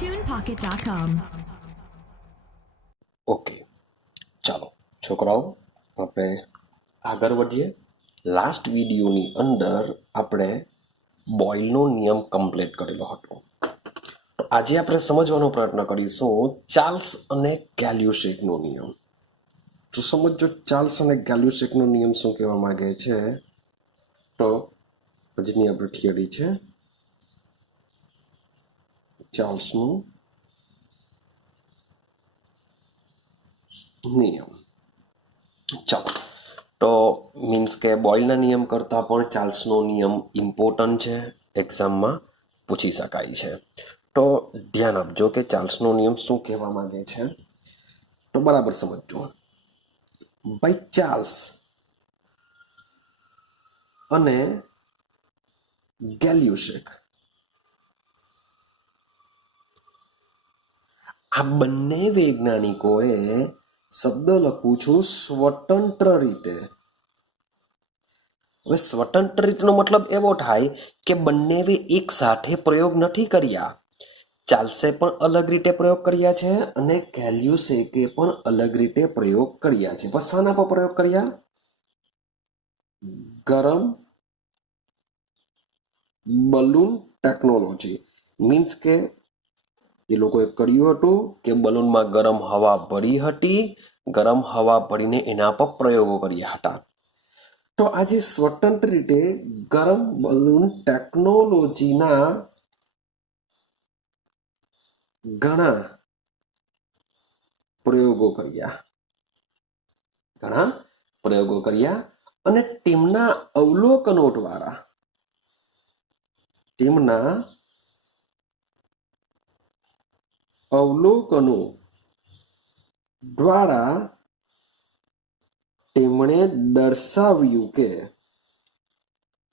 TunePocket.com. Okay, ચાલો છોકરાઓ આપણે આગળ વધીએ. લાસ્ટ વિડીયોની અંદર આપણે બોયલનો નિયમ કમ્પ્લીટ કરેલો હતો. તો આજે આપણે સમજવાનો પ્રયત્ન કરીશું ચાર્લ્સ અને ગેલ્યુસેકનો નિયમ. તો સમજો ચાર્લ્સ અને ગેલ્યુસેકનો નિયમ શું કહેવા માંગે છે. તો આજની આપણી થિયરી છે ચાર્લ્સનું નિયમ. ચાલો, તો મીન્સ કે બોયલના નિયમ કરતાં પણ ચાર્લ્સનો નિયમ ઇમ્પોર્ટન્ટ છે, એક્ઝામમાં પૂછી શકાય છે. તો ધ્યાન આપજો કે ચાર્લ્સનો નિયમ શું કહેવા માંગે છે. તો બરાબર સમજજો. ભાઈ ચાર્લ્સ અને ગેલ્યુસેક આ બંને વૈજ્ઞાનિકોએ શબ્દ લખું છું સ્વતંત્ર રીતે. હવે સ્વતંત્ર રીતનો મતલબ એવો થાય કે બંનેવે એક સાથે પ્રયોગ નથી કર્યા. ચાર્લ્સે પણ અલગ રીતે પ્રયોગ કર્યા છે અને ગેલ્યુસેકે પણ અલગ રીતે પ્રયોગ કર્યા છે. બસ શાના પર પ્રયોગ કર્યા? ગરમ બલૂન ટેકનોલોજી. મીન્સ કે એ લોકોએ કર્યું હતું કે બલૂનમાં ગરમ હવા ભરી હતી, ગરમ હવા ભરીને એના પર પ્રયોગો કર્યા હતા. તો આજે સ્વતંત્ર રીતે ગરમ બલૂન ટેકનોલોજીના ઘણા પ્રયોગો કર્યા અને તેમના અવલોકનો દ્વારા તેમણે દર્શાવ્યું કે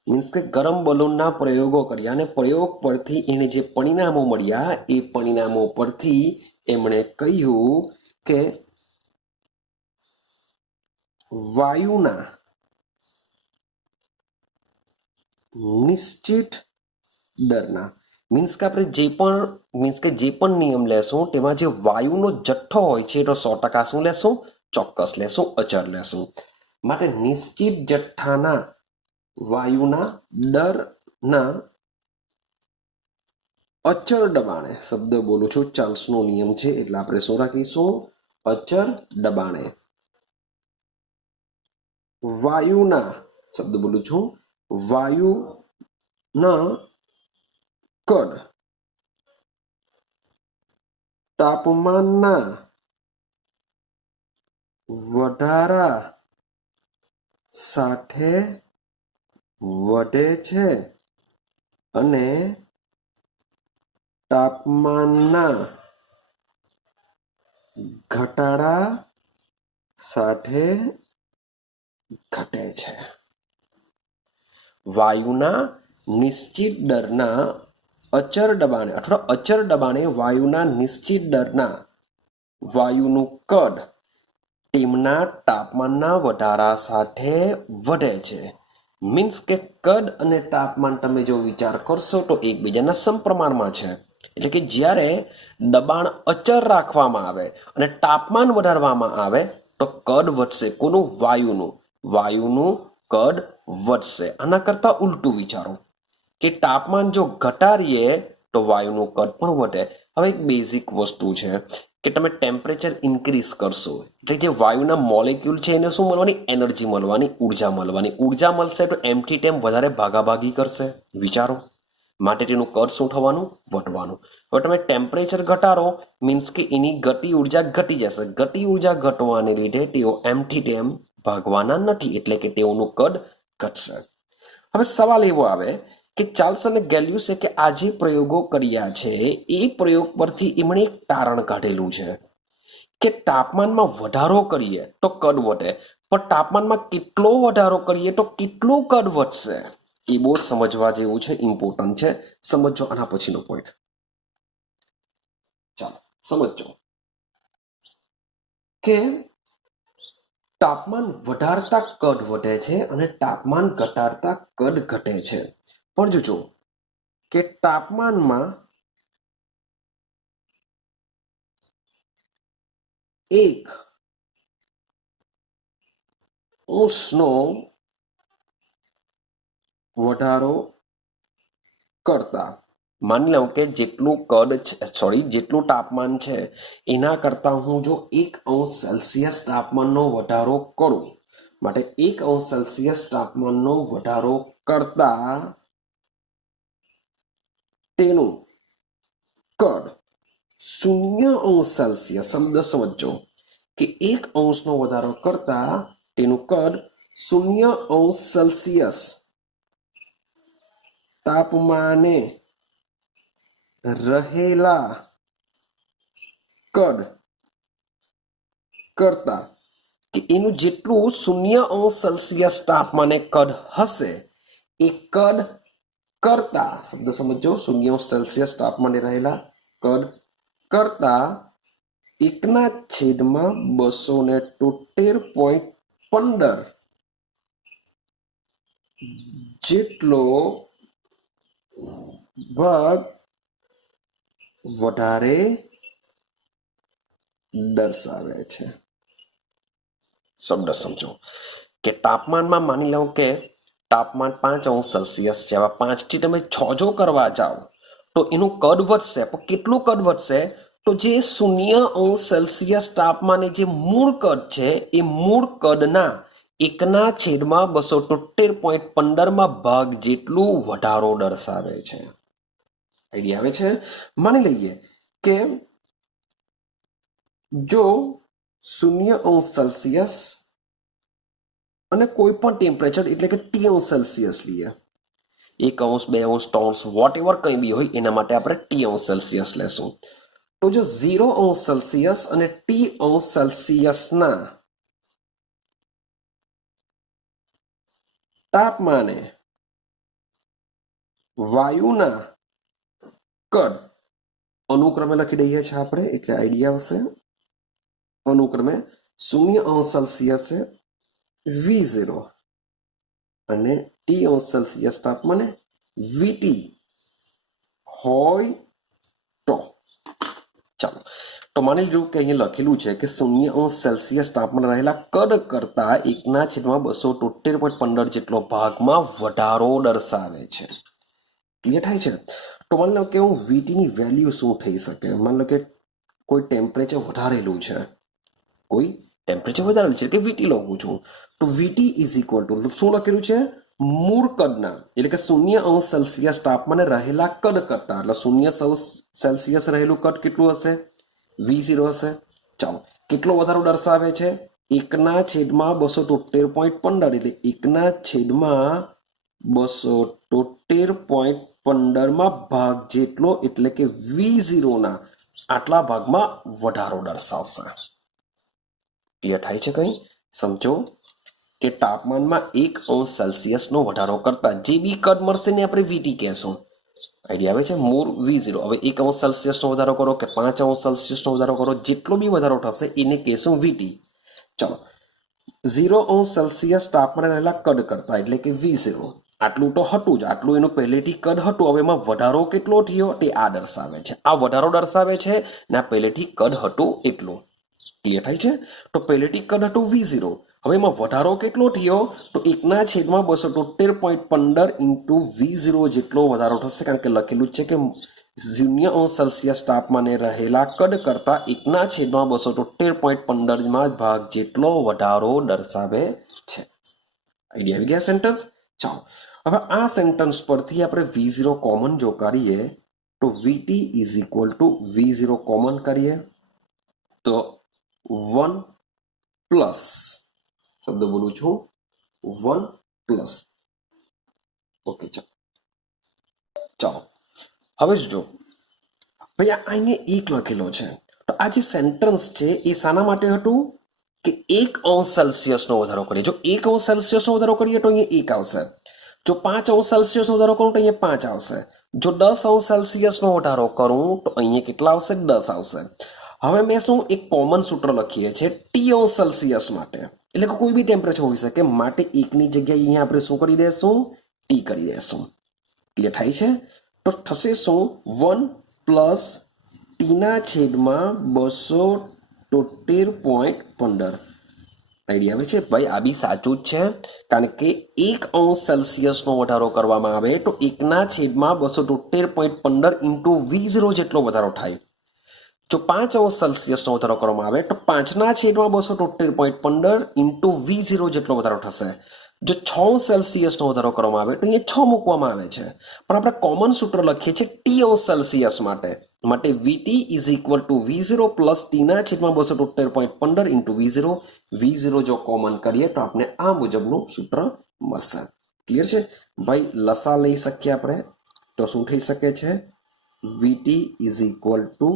મીન્સ કે ગરમ બલૂનના પ્રયોગો કર્યા અને પ્રયોગ પરથી એને જે પરિણામો મળ્યા એ પરિણામો પરથી એમણે કહ્યું કે વાયુના નિશ્ચિત દરના મીન્સ કે આપણે જે પણ નિયમ લેશું તેમાં જે વાયુનો જથ્થો હોય છે તો 100% શું લેશું? ચોક્કસ લેશું, અચળ લેશું. માટે નિશ્ચિત જથ્થાના વાયુના દરના અચળ દબાણે, શબ્દ બોલું છું ચાર્લ્સનો નિયમ છે એટલે આપણે શું રાખીશું? અચળ દબાણે વાયુના, શબ્દ બોલું છું, વાયુના કદ તાપમાનના વધારા સાથે વધે છે અને તાપમાનના ઘટાડા સાથે ઘટે છે. વાયુના નિશ્ચિત દરના અચળ દબાણે અથવા અચળ દબાણે વાયુના નિશ્ચિત દરના વાયુનું કદ તેમના તાપમાનના વધારા સાથે વધે છે. મીન્સ કે કદ અને તાપમાન તમે જો વિચાર કરશો તો એકબીજાના સમપ્રમાણમાં છે. એટલે કે જ્યારે દબાણ અચળ રાખવામાં આવે અને તાપમાન વધારવામાં આવે તો કદ વધશે. કોનું? વાયુનું કદ વધશે. આના કરતા ઉલટું વિચારો કે તાપમાન જો ઘટાડીએ તો વાયુનું કદ પણ વધે. હવે એક બેઝિક વસ્તુ છે કે તમે ટેમ્પરેચર ઇન્ક્રીઝ કરશો એટલે જે વાયુના મોલેક્યુલ છે એને શું મળવાની? એનર્જી મળવાની, ઉર્જા મળવાની. ઉર્જા મળશે તો એમથી તેમ વધારે ભાગાભાગી કરશે. વિચારો, માટે તેનું કદ શું થવાનું? વધવાનું. હવે તમે ટેમ્પરેચર ઘટાડો મીન્સ કે એની ગતિ ઉર્જા ઘટી જશે. ગતિ ઉર્જા ઘટવાને લીધે તેઓ એમથી તેમ ભાગવાના નથી એટલે કે તેઓનું કદ ઘટશે. હવે સવાલ એવો આવે કે ચાર્લ્સ અને ગેલ્યુસેકે આ જે પ્રયોગો કર્યા છે એ પ્રયોગ પરથી એમણે એક તારણ કાઢેલું છે કે તાપમાનમાં વધારો કરીએ તો કદ વધે, પણ તાપમાનમાં કેટલો વધારો કરીએ તો કેટલું કદ વધશે. એ બહુ સમજવા જેવું છે, ઇમ્પોર્ટન્ટ છે. સમજો આના પછીનો પોઈન્ટ. ચાલો સમજો કે તાપમાન વધારતા કદ વધે છે અને તાપમાન ઘટાડતા કદ ઘટે છે. પણ જોજો કે તાપમાનમાં એક અંશનો વધારો કરતા, માની લઉં કે જેટલું કદ છે, જેટલું તાપમાન છે એના કરતા હું જો 1 અંશ સેલ્સિયસ તાપમાનનો વધારો કરું, માટે 1 અંશ સેલ્સિયસ તાપમાનનો વધારો કરતા તેનું કદ 0 અંશ સેલ્સિયસ, શબ્દ સમજો કે 1 અંશનો વધારો કરતા તેનું કદ 0 અંશ સેલ્સિયસ તાપમાને રહેલા કદ કરતા, કે એનું જેટલું 0 અંશ સેલ્સિયસ તાપમાને કદ હશે એ કદ કરતા, શબ્દ સમજો, 0 અંશ સેલ્સિયસ તાપમાને રહેલા કદ કરતા 1/273.15 જેટલો ભાગ વધારે દર્શાવે છે. શબ્દ સમજો કે તાપમાનમાં માની લઉં કે તાપમાન 5 અંશ સેલ્સિયસ છે, આવા 5 થી તમે 6 જો કરવા જાઓ તો એનું કદ વધશે, પણ કેટલું કદ વધશે? તો જે 0 અંશ સેલ્સિયસ તાપમાને જે મૂળ કદ છે એ મૂળ કદના 1/273.15 ભાગ જેટલું વધારો દર્શાવે છે. આઈડિયા આવે છે? માની લઈએ કે જો 0 અંશ સેલ્સિયસ અને કોઈ પણ ટેમ્પરેચર એટલે કે T અંશ સેલ્સિયસ લઈએ, 1 અંશ, 2 અંશ, 3 અંશ, વોટ એવર કંઈ બી હોય એના માટે આપણે T અંશ સેલ્સિયસ લેશું. તો જો 0 અંશ સેલ્સિયસ અને T અંશ સેલ્સિયસના તાપમાને વાયુના કદ અનુક્રમે લખી દઈએ છીએ આપણે, એટલે આઈડિયા આવશે. અનુક્રમે 0 અંશ સેલ્સિયસે V0 અને T અંશ સેલ્સિયસ તાપમાને VT હોય તો ચાલો, તો માની લીધું કે અહીંયા લખેલું છે કે 0 અંશ સેલ્સિયસ તાપમાન રહેલા કદ કરતા 1/273.15 જેટલો ભાગમાં વધારો દર્શાવે છે. ક્લિયર થાય છે? તો માની લો કે હું VTની વેલ્યુ શું થઈ શકે? માની લો કે કોઈ ટેમ્પરેચર વધારેલું છે, કોઈ ટેમ્પરેચર વધારેલું છે કે VT લખું છું, તો VT ઇઝ ઇક્વલ ટુ શું લખેલું છે? મૂળ કદના, એટલે કે 0 અંશ સેલ્સિયસ તાપમાને રહેલા કદ કરતા, એટલે 0 અંશ સેલ્સિયસ રહેલું કદ કેટલું હશે? V0 હશે. ચાલો, કેટલો વધારો દર્શાવે છે? 1/273.15, એટલે 1/273.15 ભાગ જેટલો, એટલે કે V0ના આટલા ભાગમાં વધારો દર્શાવશે. ક્લિયર થાય છે? કંઈ સમજો કે તાપમાનમાં 1 અંશ સેલ્સિયસનો વધારો કરતા જે બી કદ મળશે ને આપણે VT કહેશું. આઈડિયા આવે છે? મૂળ V0. હવે 1 અંશ સેલ્સિયસનો વધારો કરો કે 5 અંશ સેલ્સિયસનો વધારો કરો, જેટલો બી વધારો થશે એને કહેશું VT. ચલો, 0 અંશ સેલ્સિયસ તાપમાને રહેલા કદ કરતા એટલે કે V0, આટલું તો હતું જ, આટલું એનું પહેલેથી કદ હતું. હવે એમાં વધારો કેટલો થયો તે આ દર્શાવે છે, આ વધારો દર્શાવે છે ને આ પહેલેથી કદ હતું એટલું. ક્લિયર થાય છે? તો પહેલેથી કદ હતું V0, હવે એમાં વધારો કેટલો થયો? તો 1/273.15 ઇન્ટુ V0 જેટલો વધારો થશે, કારણ કે લખેલું છે કે 0 અંશ સેલ્સિયસ તાપમાને રહેલા કદ કરતા 1/273.15 ભાગ જેટલો વધારો દર્શાવે છે. આઈડિયા આવી ગયા સેન્ટેન્સ? ચાલો, હવે આ સેન્ટેન્સ પરથી આપણે V0 કોમન જો કરીએ તો VT is equal two V0 common કરીએ તો 1 પ્લસ, શબ્દ બોલું છું, 1 પ્લસ. ઓકે, ચાલો હવે જો ભાઈ અહીંયા એક લખેલો છે, તો આ જે સેન્ટેન્સ છે એ શાના માટે હતું? કે 1 અંશ સેલ્સિયસનો વધારો કરીએ. જો 1 અંશ સેલ્સિયસનો વધારો કરીએ તો અહીંયા 1 આવશે. જો 5 અંશ સેલ્સિયસનો વધારો કરું તો અહીંયા 5 આવશે. જો 10 અંશ સેલ્સિયસનો વધારો કરું તો અહીંયા કેટલા આવશે? 10 આવશે. હવે મેં શું એક કોમન સૂત્ર લખીએ છીએ T અંશ સેલ્સિયસ માટે, એટલે કે કોઈ બી ટેમ્પરેચર હોઈ શકે, માટે 1ની જગ્યાએ અહીંયા આપણે શું કરી દઈશું? T કરી દઈશું. ક્લિયર થાય છે? તો થશે શું? 1 પ્લસ T/273 73.15 આઈડિયા આવે છે ભાઈ આ બી સાચું જ છે કારણ કે 1 અંશ સેલ્સિયસનો વધારો કરવામાં આવે તો 1/273.15 ઇન્ટુ V0 જેટલો વધારો થાય જો 5 અંશ સેલ્સિયસનો વધારો કરવામાં આવે તો 5/273.15 ઇન્ટુ V0 જેટલો વધારો થશે જો 6 અંશ સેલ્સિયસનો વધારો કરવામાં આવે તો અહીંયા 6 મૂકવામાં આવે છે પણ આપણે કોમન સૂત્ર લખીએ છીએ T અંશ સેલ્સિયસ માટે VT is equal two V0 plus T/273.15 into V0 જો કોમન કરીએ તો આપણે આ મુજબનું સૂત્ર મળશે ક્લિયર છે ભાઈ લસા લઈ શકીએ આપણે તો શું થઈ શકે છે VT is equal two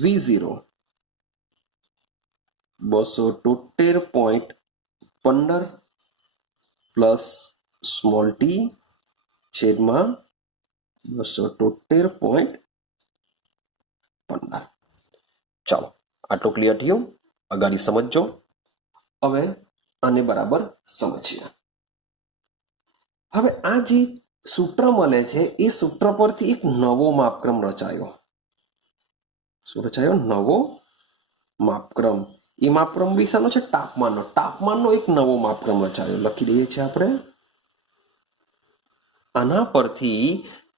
V0 273.15 plus small T છેદમાં 273.15 ચાલો આટલું ક્લિયર થયું અગાડી સમજજો હવે આને બરાબર સમજીએ હવે આ જે સૂત્ર મળે છે એ સૂત્ર પરથી એક નવો માપક્રમ રચાયો શું રચાયો નવો માપક્રમ એ માપક્રમ બી શાનો છે તાપમાનનો એક નવો માપક્રમ રચાયો લખી દઈએ છીએ આપણે આના પરથી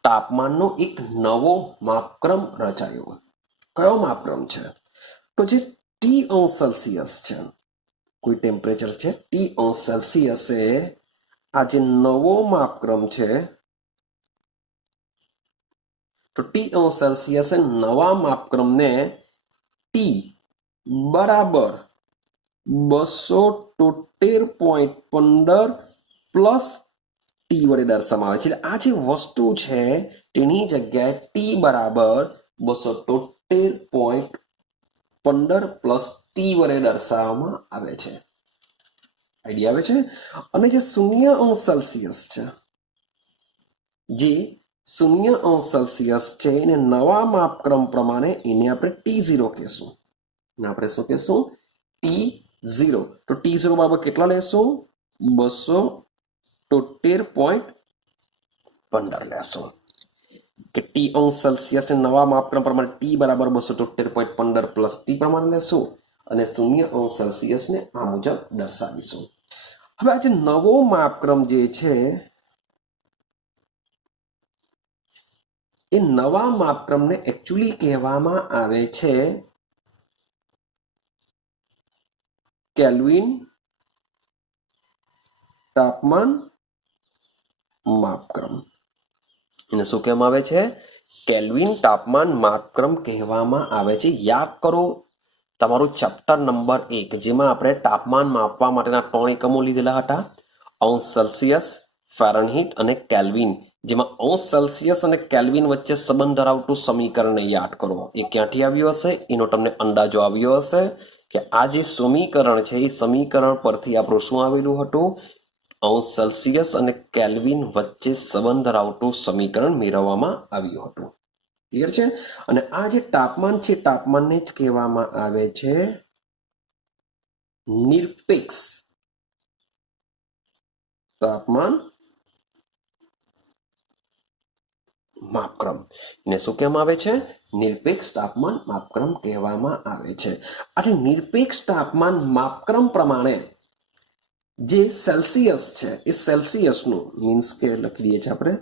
તાપમાનનો એક નવો માપક્રમ રચાયો કયો માપક્રમ છે તો જે T અંશ સેલ્સિયસ છે કોઈ ટેમ્પરેચર છે T अंश સેલ્સિયસે આ જે નવો માપક્રમ છે તો T अंश સેલ્સિયસે નવા માપક્રમને T બરાબર 273.15 પ્લસ ટી વડે દર્શાવવામાં આવે છે આ જે વસ્તુ છે તેની જગ્યાએ ટી બરાબર 273.15 પ્લસ ટી વડે દર્શાવવામાં આવે છે આઈડિયા આવે છે અને જે 0 અંશ સેલ્સિયસ છે જે 0 અંશ સેલ્સિયસ છે એને નવા માપક્રમ પ્રમાણે એને આપણે T0 કહેશું અને આપણે શું કહેશું T0 તો T0 બરાબર કેટલા લેશું 273.15 લેશું કે T અંશ સેલ્સિયસ ને નવા માપક્રમ પ્રમાણે T બરાબર 273.15 પ્લસ T પ્રમાણે લેશું અને 0 અંશ સેલ્સિયસ ને આ મુજબ દર્શાવીશું હવે આ જે નવો માપક્રમ જે છે એ નવા માપક્રમને એકચ્યુઅલી કહેવામાં આવે છે કેલ્વિન તાપમાન માપક્રમ એને શું કહેવામાં આવે છે કેલ્વિન તાપમાન માપક્રમ કહેવામાં આવે છે યાદ કરો તમારું ચેપ્ટર નંબર 1 જેમાં આપણે તાપમાન માપવા માટેના 3 એકમો લીધેલા હતા અંશ સેલ્સિયસ ફેરનહીટ અને કેલ્વિન જેમાં અંશ સેલ્સિયસ અને કેલ્વિન વચ્ચે સંબંધ ધરાવતું સમીકરણને યાદ કરો એ ક્યાંથી આવ્યું હશે એનો તમને અંદાજો આવ્યો હશે કે આ જે સમીકરણ છે એ સમીકરણ પરથી આપણું શું આવેલું હતું અંશ સેલ્સિયસ અને કેલ્વિન વચ્ચે સંબંધ ધરાવતું સમીકરણ મેળવવામાં આવ્યું હતું ક્લિયર છે અને આ જે તાપમાન છે તાપમાનને જ કહેવામાં આવે છે નિરપેક્ષ તાપમાન માપક્રમ એને શું કહેવામાં આવે છે નિરપેક્ષ તાપમાન માપક્રમ કહેવામાં આવે છે અને નિરપેક્ષ તાપમાન માપક્રમ પ્રમાણે જે સેલ્સિયસ છે એ સેલ્સિયસનું મીન્સ કે લખી દઈએ છીએ આપણે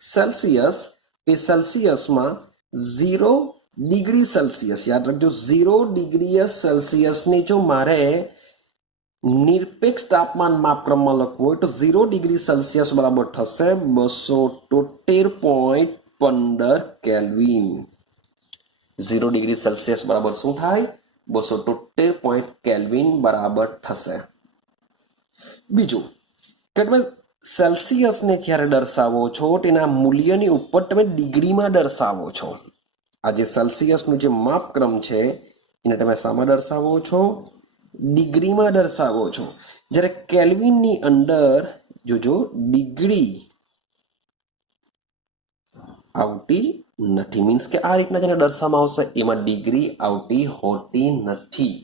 સેલ્સિયસ એ સેલ્સિયસમાં 0 ડિગ્રી સેલ્સિયસ યાદ રાખજો 0 ડિગ્રી સેલ્સિયસને જો મારે નિરપેક્ષ તાપમાન માપક્રમમાં લખવું હોય તો 0 ડિગ્રી સેલ્સિયસ બરાબર થશે 273.15 કેલ્વિન 0 ડિગ્રી સેલ્સિયસ બરાબર શું થાય 273 કેલ્વિન બરાબર થશે બીજું કે તમે સેલ્સિયસને જ્યારે દર્શાવો છો તેના મૂલ્યની ઉપર તમે ડિગ્રીમાં દર્શાવો છો આ જે સેલ્સિયસનું જે માપક્રમ છે એને તમે શામાં દર્શાવો છો ડિગ્રીમાં દર્શાવો છો જ્યારે કેલ્વિનની અંદર જોજો ડિગ્રી આવતી નથી મીન્સ કે આ રીતના જેને દર્શાવવામાં આવશે એમાં ડિગ્રી આવતી હોતી નથી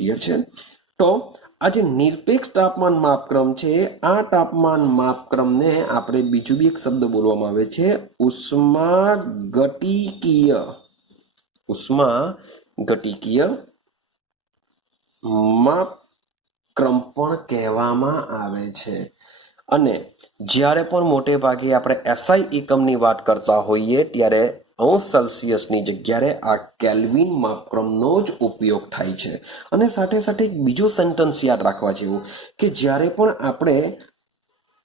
ક્લિયર છે તો આ જે નિરપેક્ષ તાપમાન માપક્રમ છે આ તાપમાન માપક્રમને આપણે બીજું બી એક શબ્દ બોલવામાં આવે છે ઉષ્માગતિકીય ઉષ્મા ગતિકીય માપક્રમ પણ કહેવામાં આવે છે. અને જ્યારે પણ મોટે ભાગે આપણે એસઆઈ એકમની વાત કરતા હોઈએ ત્યારે અંશ સેલ્સિયસની જગ્યાએ આ કેલ્વિન માપક્રમનો જ ઉપયોગ થાય છે. અને સાથે સાથે એક બીજું સેન્ટન્સ યાદ રાખવા જેવું કે જ્યારે પણ આપણે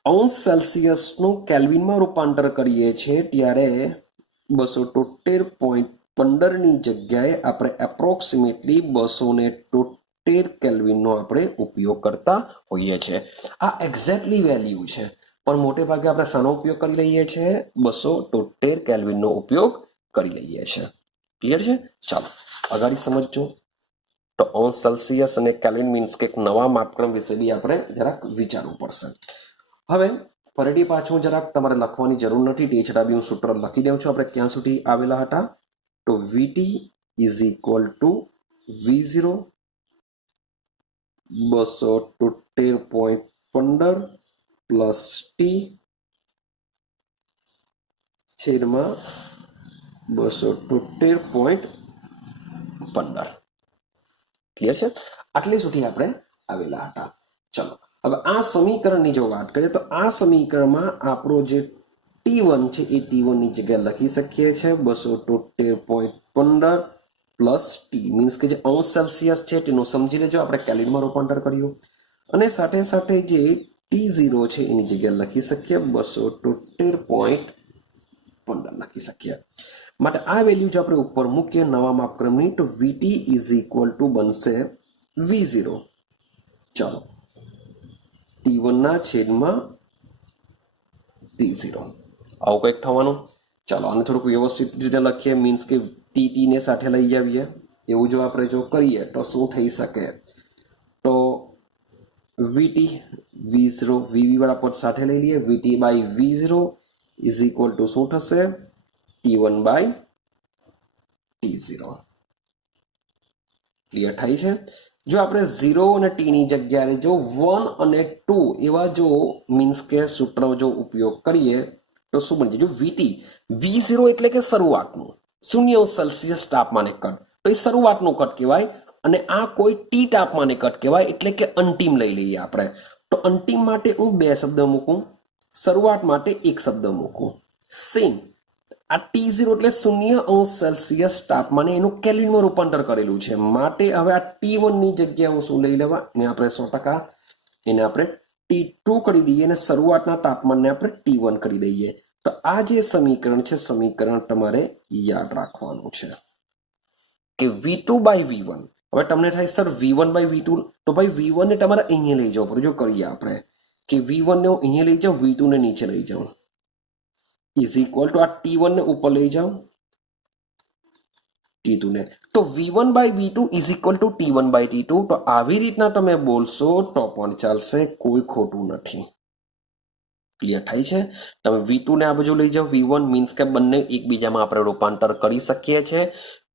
અંશ સેલ્સિયસનું કેલ્વિનમાં રૂપાંતર કરીએ છીએ ત્યારે 273.15ની જગ્યાએ આપણે એપ્રોક્સિમેટલી 273 કેલ્વિનનો આપણે ઉપયોગ કરતા હોઈએ છીએ. આ એક્ઝેક્ટલી વેલ્યુ છે, પણ મોટે ભાગે આપણે શાનો ઉપયોગ કરી લઈએ છીએ? 273 કેલ્વિનનો ઉપયોગ કરી લઈએ છીએ. ક્લિયર છે? ચાલો આગળ સમજજો. તો અંશ સેલ્સિયસ અને કેલ્વિન મીન્સ કે નવા માપક્રમ વિશે બી આપણે જરાક વિચારવું પડશે. હવે ફરીથી પાછું જરાક તમારે લખવાની જરૂર નથી, તે છતાં બી હું સૂત્ર લખી દઉં છું. આપણે ક્યાં સુધી આવેલા હતા? તો VT is equal two V0 273.15 plus T છેદમાં 273.15. ક્લિયર છે? આટલી સુધી આપણે આવેલા હતા. ચલો હવે આ સમીકરણની જો વાત કરીએ તો આ સમીકરણમાં આપણો જે T1 છે એ T1 ની જગ્યાએ લખી શકીએ છીએ 273.15 પ્લસ ટી મીન્સ કે જે અંશ સેલ્સિયસ છે તેનું સમજી લેજો, આપણે કેલ્વિનમાં રૂપાંતર કર્યું. અને સાથે સાથે જે T0 છે એની જગ્યાએ લખી શકીએ 273.15 લખી શકીએ. માટે આ વેલ્યુ જો આપણે ઉપર મૂકીએ નવા માપક્રમની તો VT ઇઝ ઇક્વલ ટુ બનશે V0 ચાલો T1 ના છેદમાં T0 આવું કંઈક થવાનું. ચાલો આને થોડુંક વ્યવસ્થિત રીતે લખીએ, મીન્સ કે ટી ને સાથે લઈ આવીએ. એવું જો આપણે જો કરીએ તો શું થઈ શકે? તો VT V0 VV વાળા પદ સાથે લઈ લઈએ. VT by V0 is equal to શું થશે? T1 by T0. ક્લિયર થાય છે? જો આપણે 0 અને t ની જગ્યાએ જો 1 અને 2 એવા જો મીન્સ કે સૂત્ર જો ઉપયોગ કરીએ તો શું બની જાય? જો VT V0 એટલે કે શરૂઆતનું 0 સેલ્સિયસ તાપમાને કટ, તો એ શરૂઆતનું કટ કહેવાય. અને આ કોઈ ટી તાપમાને કટ કહેવાય, એટલે કે અંતિમ લઈ લઈએ આપણે. તો અંતિમ માટે હું 2 શબ્દ મૂકું, શરૂઆત માટે 1 શબ્દ મૂકું. સેમ આ T0 એટલે 0 સેલ્સિયસ તાપમાને એનું કેલ્વિનમાં રૂપાંતર કરેલું છે. માટે હવે આ T1 ની જગ્યાએ હું શું લઈ લેવા? એને આપણે 100% એને આપણે T2 કરી દઈએ અને શરૂઆતના તાપમાનને આપણે T1 કરી દઈએ. તો આ જે સમીકરણ છે, સમીકરણ તમારે યાદ રાખવાનું છે કે V2 બાય V1. હવે તમને થાય સર V1 બાય V2, તો ભાઈ V1 ને તમારે અહીંયા લઈ જવું પડે. જો કરીએ આપણે કે V1 ને હું અહીંયા લઈ જાઉં, V2 ને નીચે લઈ જાઉં, ઇઝ ઇક્વલ ટુ આ T1 ને ઉપર લઈ જાઓ, T2 ને, તો V1 by V2 is equal to T1 by T2. તો આવી રીતના તમે બોલશો તો પણ ચાલશે, કોઈ ખોટું નથી. ક્લિયર થાય છે? તમે V2 ને આ બાજુ લઈ જાઓ, V1 મીન્સ કે બંને એકબીજામાં આપણે રૂપાંતર કરી શકીએ છીએ.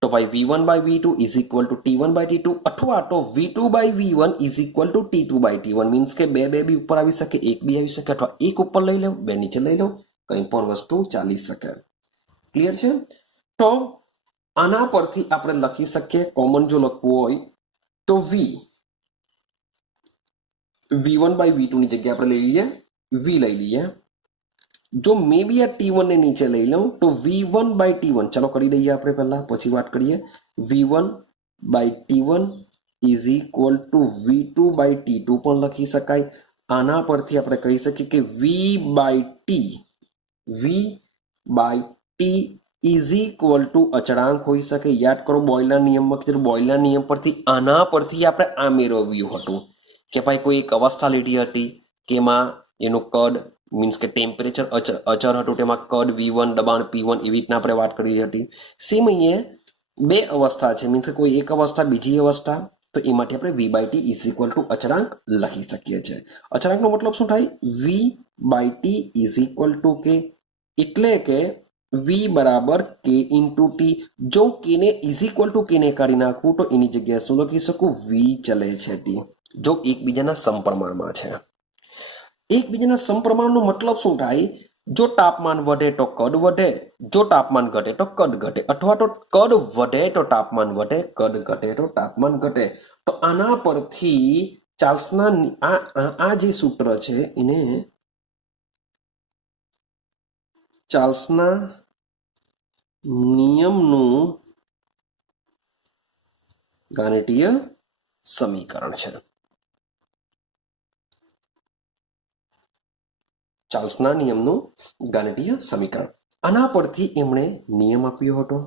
તો ભાઈ V1 by V2 is equal to T1 by T2, અથવા તો V2 by V1 is equal to T2 by T1. Means કે બે બી ઉપર આવી શકે, એક બી આવી શકે, અથવા એક ઉપર લઈ લો, બે નીચે લઈ લો, કંઈ પણ વસ્તુ ચાલી શકે. ક્લિયર છે? તો આના પરથી આપણે લખી શકીએ, કોમન જો લખવું હોય તો V1 બાય V2 ની જગ્યાએ આપણે લઈ લઈએ V લઈ લઈએ. જો મે બી આ T1 ને નીચે લઈ લઉં તો V1 બાય T1 ચાલો કરી દઈએ આપણે પહેલા, પછી વાત કરીએ. V1 by T1 is equal to V2 by T2 પણ લખી શકાય. આના પરથી આપણે કહી શકીએ કે V by T is equal to અચળાંક હોઈ શકે. યાદ કરો બોયલર નિયમમાં, બોયલર નિયમ પરથી આના પરથી આપણે આ મેળવ્યું હતું કે ભાઈ કોઈ એક અવસ્થા લીધી હતી કે એમાં એનું કદ મીન્સ કે ટેમ્પરેચર અચર હતું, તેમાં કદ V1 દબાણ P1 એવી રીતના આપણે વાત કરી હતી. સેમ અહીંયા બે અવસ્થા છે, મીન્સ કે કોઈ એક અવસ્થા બીજી અવસ્થા, તો એ માટે આપણે V by T is equal to અચળાંક લખી શકીએ છીએ. અચળાંકનો મતલબ શું થાય? V by T is equal to K, એટલે કે V બરાબર K ઇન્ટુ T. જો K ને ઇઝ ઇક્વલ ટુ K ને કાઢી નાખું તો એની જગ્યાએ શું લખી શકું? V ચલે છે T. જો એકબીજાના સમપ્રમાણમાં છે. એકબીજાના સમપ્રમાણનો મતલબ શું થાય? જો તાપમાન વધે તો કદ વધે, જો તાપમાન ઘટે તો કદ ઘટે, અથવા તો કદ વધે તો તાપમાન વધે, કદ ઘટે તો તાપમાન ઘટે. તો આના પરથી ચાર્લ્સના આ જે સૂત્ર છે એને ચાર્લ્સના નિયમનું ગાણિતીય સમીકરણ છે. ચાર્લ્સના નિયમનું ગાણિતીય સમીકરણ. આના પરથી એમણે નિયમ આપ્યો હતો.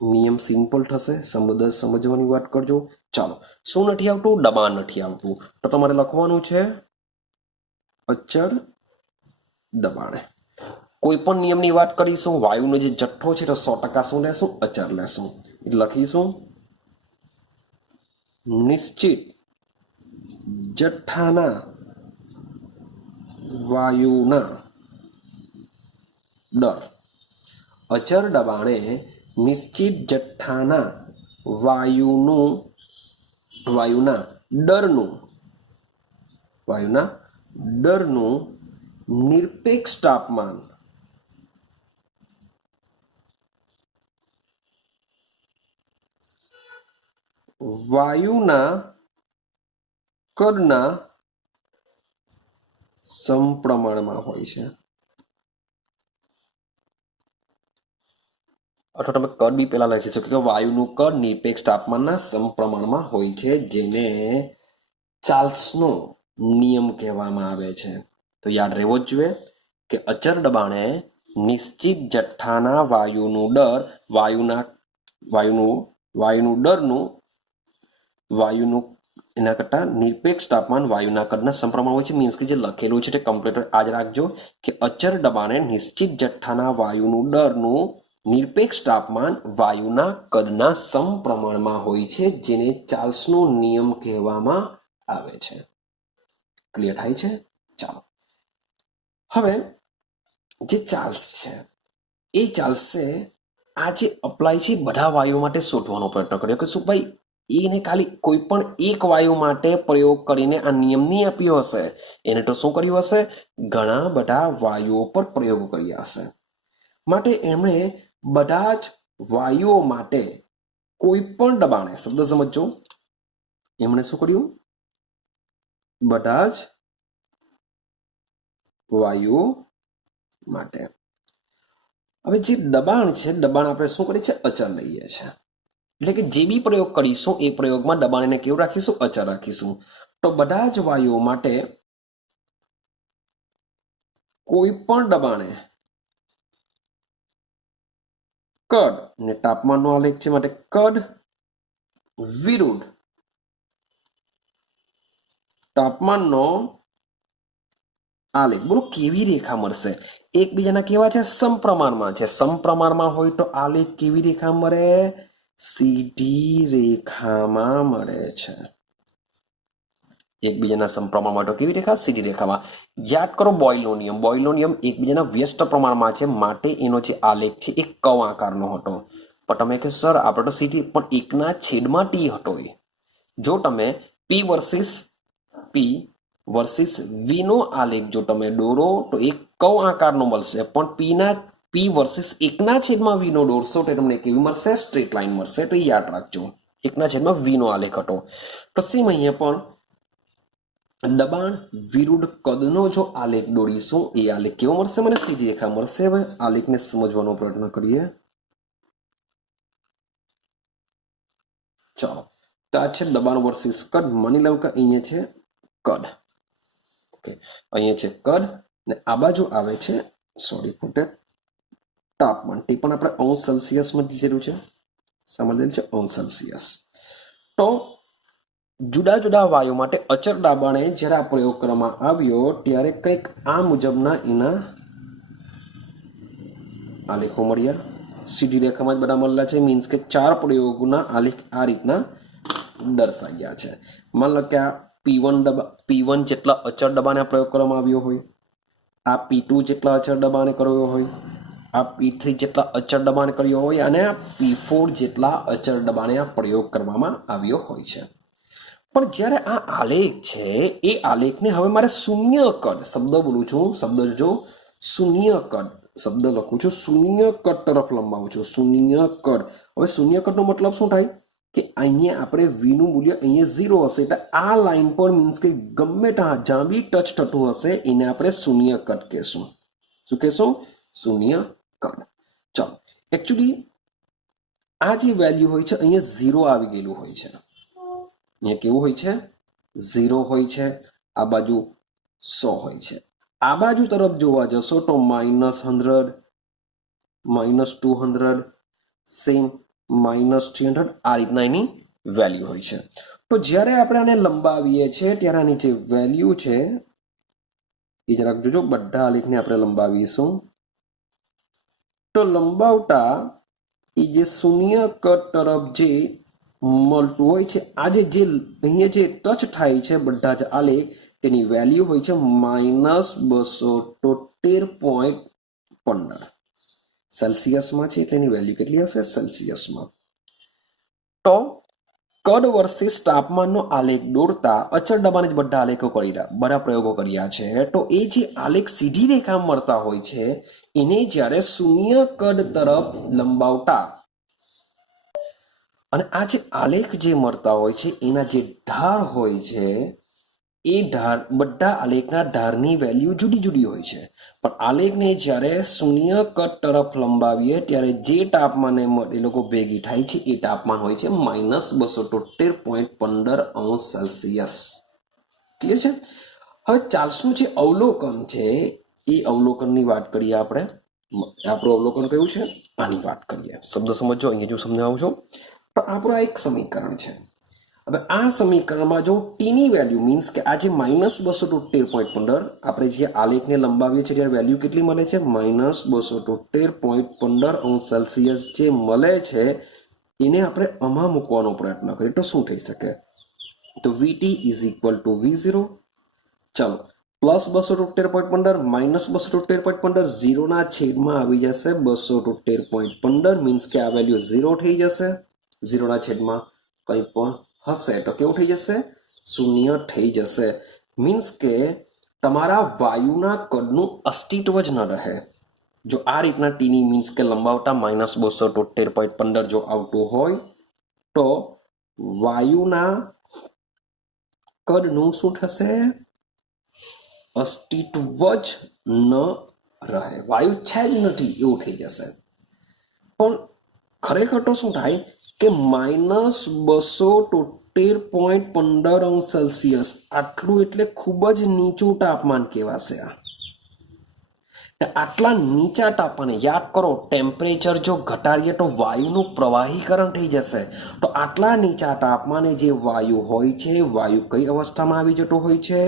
નિયમ સિમ્પલ થશે, સમજવાની વાત કરજો. ચાલો, શું નથી આવતું? દબાણ નથી આવતું. તો તમારે લખવાનું છે અચળ દબાણ. કોઈ પણ નિયમની વાત કરીશું, વાયુનો જે જથ્થો છે તો 100% શું લેશું? અચળ લેશું. એટલે લખીશું નિશ્ચિત જથ્થાના વાયુના દર. અચળ દબાણે નિશ્ચિત જથ્થાના વાયુના દરનું નિરપેક્ષ તાપમાન વાયુના કદના સમપ્રમાણમાં હોય છે. અથવા તમે કદ બી પેલા લખી શકો કે વાયુનું કદ નિરપેક્ષ તાપમાનના સમપ્રમાણમાં હોય છે, જેને ચાર્લ્સનો નિયમ કહેવામાં આવે છે. તો યાદ રહેવો જ જોઈએ કે અચળ દબાણે નિશ્ચિત જથ્થાના વાયુનું એના કરતા નિરપેક્ષ તાપમાન વાયુના કદના સમપ્રમાણ હોય છે. મીન્સ કે જે લખેલું છે તે કમ્પ્લીટ આજ રાખજો કે અચળ દબાણે નિશ્ચિત જથ્થાના વાયુનું દરનું નિરપેક્ષ તાપમાન વાયુના કદના સમપ્રમાણમાં હોય છે, જેને ચાર્લ્સનો નિયમ કહેવામાં આવે છે. ક્લિયર થાય છે? ચાલો, હવે જે ચાર્લ્સ છે એ ચાર્લ્સે આ જે અપ્લાય છે બધા વાયુ માટે શોધવાનો પ્રયત્ન કર્યો કે શું ભાઈ એને ખાલી કોઈ પણ એક વાયુ માટે પ્રયોગ કરીને આ નિયમ નહીં આપ્યો હશે, એને તો શું કર્યું હશે? ઘણા બધા વાયુઓ પર પ્રયોગ કર્યા હશે. માટે એમણે બધા જ વાયુઓ માટે કોઈ પણ દબાણે, શબ્દ સમજો, એમણે શું કર્યું? બધા જ વાયુઓ માટે હવે જે દબાણ છે, દબાણ આપણે શું કરીએ છીએ? અચળ લઈએ છીએ. એટલે કે જે બી પ્રયોગ કરીશું એ પ્રયોગમાં દબાણને કેવું રાખીશું? અચળ રાખીશું. તો બધા જ વાયુઓ માટે કોઈ પણ દબાણે કદ ને તાપમાનનો આલેખ છે, માટે કદ વિરુદ્ધ તાપમાનનો આલેખ. બોલો કેવી રેખા મળશે? એકબીજાના કેવા છે? સમપ્રમાણમાં છે. સમપ્રમાણમાં હોય તો આલેખ કેવી રેખા મળે? સીધી રેખામાં મળે છે. એકબીજાના સમપ્રમાણમાં તો કેવી રેખા? સીધી રેખામાં. યાદ કરો બોયલનો નિયમ. બોયલનો નિયમ એકબીજાના વ્યસ્ત પ્રમાણમાં છે, માટે એનો જે આલેખ છે એ કર્વ આકારનો હતો. પણ તમે કહો સર આપણે તો સીધી, પણ એકના છેદમાં ટી હતો. જો તમે પી વર્સિસ વી નો આલેખ જો તમે દોરો તો એક કર્વ આકારનો મળશે, પણ પી વર્સિસ એકના છેદમાં વી નો દોરશો તો તમને કેવી મળશે? સ્ટ્રેટ લાઈન મળશે. તો યાદ રાખજો, એકના છેદમાં વી નો આલેખ હતો. તો સેમ અહીંયા પણ દબાણ વિરુદ્ધ કદનો જો આલેખ દોરીશું એ આલેખ કેવો મળશે? મને સીધી રેખા મળશે. હવે આલેખને સમજવાનો પ્રયત્ન કરીએ. ચાલો, તો આ છે દબાણ વર્સિસ કદ. માની લો કે અહીંયા છે કદ, ઓકે, અહીંયા છે કદ ને આ બાજુ આવે છે તાપમાન. તે પણ આપણે અંશ સેલ્સિયસમાં લીધેલું છે, સમજેલું છે અંશ સેલ્સિયસ. તો જુદા જુદા વાયુ માટે અચળ દબાણે જ્યારે આ પ્રયોગ કરવામાં આવ્યો ત્યારે કંઈક આ મુજબના એના આલેખો મળ્યા. સીધી રેખામાં જ બધા મળેલા છે. મીન્સ કે 4 પ્રયોગોના આલેખ આ રીતના દર્શાવ્યા છે. માન લો કે આ P1 જેટલા અચળ દબાણે પ્રયોગ કરવામાં આવ્યો હોય, આ P2 જેટલા અચળ દબાણે કર્યો હોય, આ P3 જેટલા અચળ દબાણે કર્યો હોય, અને આ P4 જેટલા અચળ દબાણે આ પ્રયોગ કરવામાં આવ્યો હોય છે. પણ જ્યારે આ આલેખ છે એ આલેખને હવે મારે શૂન્ય કદ, શબ્દ બોલું છું, શબ્દ જો શૂન્ય કદ શબ્દ લખું છું, શૂન્ય કદ તરફ લંબાવું છું, શૂન્ય કદ. હવે શૂન્ય કદનો મતલબ શું થાય કે અહીંયા આપણે વીનું મૂલ્ય અહીંયા 0 હશે એટલે આ લાઈન પર મીન્સ કે ગમે જ્યાં બી ટચ થતું હશે એને આપણે શૂન્ય કદ કહેશું. શું કહેશું? શૂન્ય કદ. ચાલો, એકચ્યુઅલી આ જે વેલ્યુ હોય છે અહીંયા 0 આવી ગયેલું હોય છે. અહીંયા કેવું હોય છે? 0 હોય છે. આ બાજુ 100 હોય છે. આ બાજુ તરફ જોવા જશો તો -100, -200, સેમ -300 આ રીતના એની વેલ્યુ હોય છે. તો જ્યારે આપણે આને લંબાવીએ છીએ ત્યારે આની જે વેલ્યુ છે એ જરાક જોજો. બધા આલેખને આપણે લંબાવીશું તો લંબાવતા એ જે શૂન્ય કદ તરફ જે મળતું હોય છે, આજે જે અહીંયા જે ટચ થાય છે બધા જ આલેખ તેની વેલ્યુ હોય છે -273.15 સેલ્સિયસમાં છે એટલે એની વેલ્યુ કેટલી હશે? સેલ્સિયસમાં. તો કદ વર્સિસ તાપમાનનો આલેખ દોરતા અચળ દબાણે જ બધા આલેખો બધા પ્રયોગો કર્યા છે. તો એ જે આલેખ સીધી રેખા મળતા હોય છે એને જ્યારે શૂન્ય કદ તરફ લંબાવતા અને આ જે આલેખ જે મળતા હોય છે એના જે ઢાળ હોય છે એ ઢાળ બધા આલેખના ઢાળની વેલ્યુ જુદી જુદી હોય છે. પણ આલેખને જ્યારે શૂન્ય કદ તરફ લંબાવીએ ત્યારે જે તાપમાને એ લોકો ભેગી થાય છે એ તાપમાન હોય છે -273.15 સેલ્સિયસ. ક્લિયર છે? હવે ચાર્લ્સનું જે અવલોકન છે એ અવલોકનની વાત કરીએ આપણે. આપણું અવલોકન કયું છે? આની વાત કરીએ. શબ્દ સમજો, અહીંયા જો સમજાવું છું. તો આપણું આ એક સમીકરણ છે. હવે આ સમીકરણમાં જો ટીની વેલ્યુ મીન્સ કે આ જે -273.15 આપણે જે આલેખને લંબાવીએ છીએ ત્યારે વેલ્યુ કેટલી મળે છે? -273.15 સેલ્સિયસ જે મળે છે એને આપણે આમાં મૂકવાનો પ્રયત્ન કરીએ તો શું થઈ શકે? તો VT is equal two V0. ચાલો, +273.15 -273.15 0ના છેદમાં આવી જશે 273.15 મીન્સ કે આ વેલ્યુ 0 થઈ જશે. 0ના છેદમાં કંઈ પણ હશે તો કેવું થઈ જશે? શૂન્ય થઈ જશે. મીન્સ કે તમારા વાયુના કદનું અસ્તિત્વ જ ન રહે. જો આ રીતના ટીની મીન્સ કે લંબાવતા -273.15 જો આવતું હોય તો વાયુના કદનું શું થશે? અસ્તિત્વ જ ન રહે. વાયુ છે જ નથી એવું થઈ જશે. પણ ખરેખર તો શું થાય કે -273.15 સેલ્સિયસ આટલું એટલે ખૂબ જ નીચું તાપમાન કહેવાશે. આટલા નીચા તાપમાને યાદ કરો ટેમ્પરેચર જો ઘટાડીએ તો વાયુનું પ્રવાહીકરણ થઈ જશે. તો આટલા નીચા તાપમાને જે વાયુ હોય છે, વાયુ કઈ અવસ્થામાં આવી જતો હોય છે?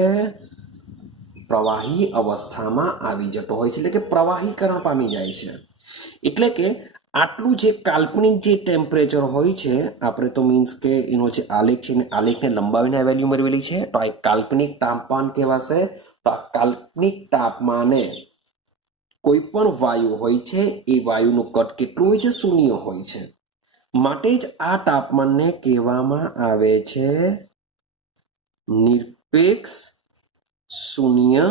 પ્રવાહી અવસ્થામાં આવી જતો હોય છે, એટલે કે પ્રવાહીકરણ પામી જાય છે. એટલે કે આટલું જે કાલ્પનિક જે ટેમ્પરેચર હોય છે, આપણે તો મીન્સ કે એનો જે આલેખ છે આલેખને લંબાવીને આ વેલ્યુ મેળવેલી છે તો આ એક કાલ્પનિક તાપમાન કહેવાશે. તો આ કાલ્પનિક તાપમાને કોઈ પણ વાયુ હોય છે એ વાયુનું કદ કેટલું હોય છે? શૂન્ય હોય છે. માટે જ આ તાપમાનને કહેવામાં આવે છે નિરપેક્ષ શૂન્ય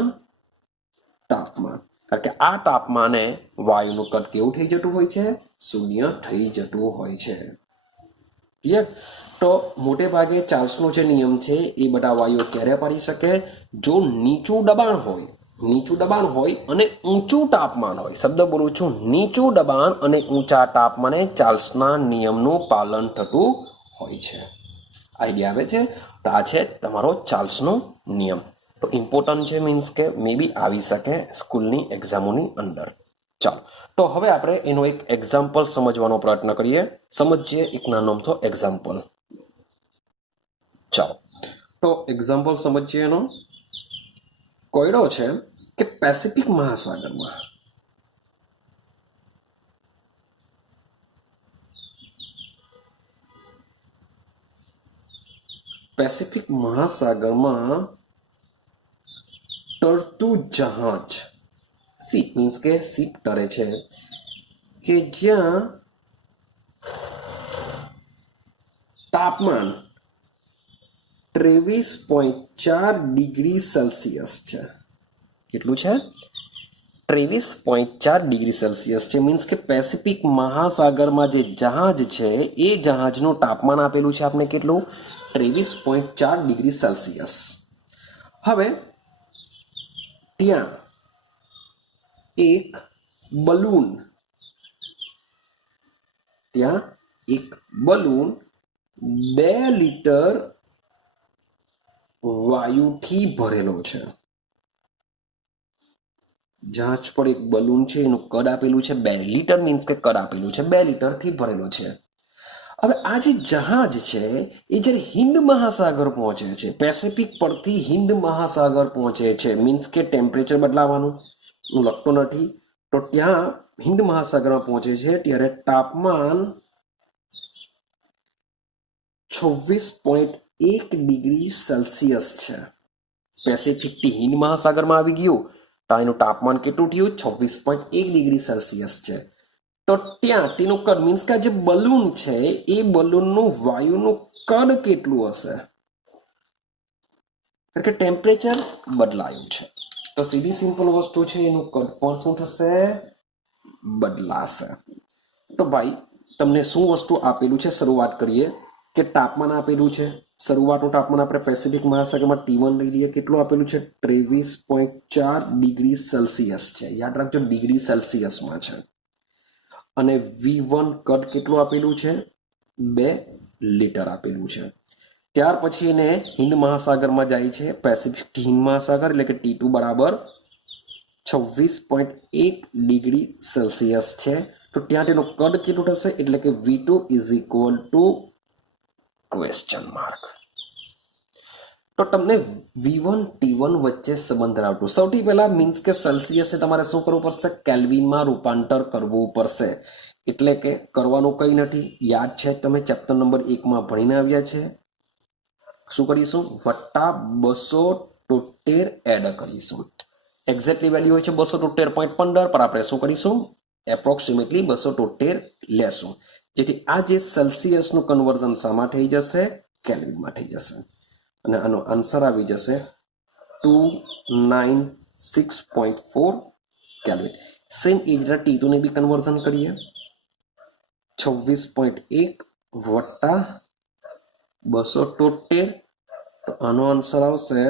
તાપમાન. કારણ કે આ તાપમાને વાયુનું કદ કેવું થઈ જતું હોય છે? શૂન્ય થઈ જતું હોય છે. ક્લિયર? તો મોટે ભાગે ચાર્લ્સનો જે નિયમ છે એ બધા વાયુઓ ક્યારે પાડી શકે? જો નીચું દબાણ હોય અને ઊંચું તાપમાન હોય. શબ્દ બોલું છું, નીચું દબાણ અને ઊંચા તાપમાને ચાર્લ્સના નિયમનું પાલન થતું હોય છે. આઈડિયા આવે છે? તો આ છે તમારો ચાર્લ્સનો નિયમ. તો ઇમ્પોર્ટન્ટ છે મીન્સ કે મે બી આવી શકે સ્કૂલની એક્ઝામોની અંદર. ચાલો, તો હવે આપણે એનો એક એક્ઝામ્પલ સમજવાનો પ્રયત્ન કરીએ. સમજીએ એક નાનો અમથો એક્ઝામ્પલ. ચાલો, તો એક્ઝામ્પલ સમજીએ એનો. કોયડો છે કે પેસિફિક મહાસાગરમાં તરતું જહાજ, શિપ મીન્સ કે શિપ તરે છે કે જ્યાં તાપમાન 23.4 ડિગ્રી સેલ્સિયસ છે. કેટલું છે? 23.4 ડિગ્રી સેલ્સિયસ છે. મીન્સ કે પેસિફિક મહાસાગરમાં જે જહાજ છે એ જહાજનું તાપમાન આપેલું છે આપણે કેટલું? 23.4 ડિગ્રી સેલ્સિયસ. હવે ત્યાં એક બલૂન ત્યાં એક બલૂન 2 લીટર વાયુથી ભરેલો છે. જહાજ પર એક બલૂન છે, એનું કદ આપેલું છે 2 લીટર. મીન્સ કે કદ આપેલું છે 2 લીટરથી ભરેલો છે. હવે આ જે જહાજ છે એ જ્યારે હિન્દ મહાસાગર પહોંચે છે, પેસિફિક પરથી હિન્દ મહાસાગર પહોંચે છે, મીન્સ કે ટેમ્પરેચર બદલાવાનું હું લખતો નથી, તો ત્યાં હિન્દ મહાસાગરમાં પહોંચે છે ત્યારે તાપમાન 26.1 ડિગ્રી સેલ્સિયસ છે. પેસિફિકથી હિન્દ મહાસાગરમાં આવી ગયું તો એનું તાપમાન કેટલું થયું? 26.1 ડિગ્રી સેલ્સિયસ છે. તો ત્યાં તેનું કદ મીન્સ કે જે બલૂન છે એ બલૂનનું વાયુનું કદ કેટલું હશે? કારણ કે ટેમ્પરેચર બદલાયું છે તો સીધી સિમ્પલ વસ્તુ છે, એનું કદ પણ શું થશે? બદલાશે. તો ભાઈ તમને શું વસ્તુ આપેલું છે? શરૂઆત કરીએ કે તાપમાન આપેલું છે. શરૂઆતનું તાપમાન આપણે પેસિફિક મહાસાગરમાં T1 લઈ લઈએ. કેટલું આપેલું છે? 23.4 ડિગ્રી સેલ્સિયસ છે. યાદ રાખજો ડિગ્રી સેલ્સિયસમાં છે. અને V1 કદ કેટલું આપેલું છે? 2 લીટર આપેલું છે. ત્યાર પછી એને હિન્દ મહાસાગરમાં જાય છે, પેસિફિક હિન્દ મહાસાગર, એટલે કે T2 બરાબર 26.1 ડિગ્રી સેલ્સિયસ છે. તો ત્યાં તેનું કદ કેટલું થશે? એટલે કે V2 is equal two question mark. તો તમને V1 T1 વચ્ચે સંબંધ ધરાવતું સૌથી પહેલા મીન્સ કે સેલ્સિયસ છે તમારે શું કરવું પડશે? કેલ્વિનમાં રૂપાંતર કરવું પડશે. એટલે કે કરવાનું કંઈ નથી, યાદ છે, તમે ચેપ્ટર નંબર 1માં ભણીને આવ્યા છે. શું કરીશું? વત્તા 273 એડ કરીશું. એક્ઝેક્ટલી વેલ્યુ હોય છે 273.15, પર આપણે શું કરીશું? એપ્રોક્સિમેટલી 273 લેશું, જેથી આ જે સેલ્સિયસનું કન્વર્ઝન શામાં થઈ જશે? કેલ્વિનમાં થઈ જશે. અને આનો આન્સર આવી જશે 296.4 કેલ્વિન. સેમ એ જ રીતે T2 ને બી કન્વર્ઝન કરીએ. 26.1 વત્તા 273, તો આનો આન્સર આવશે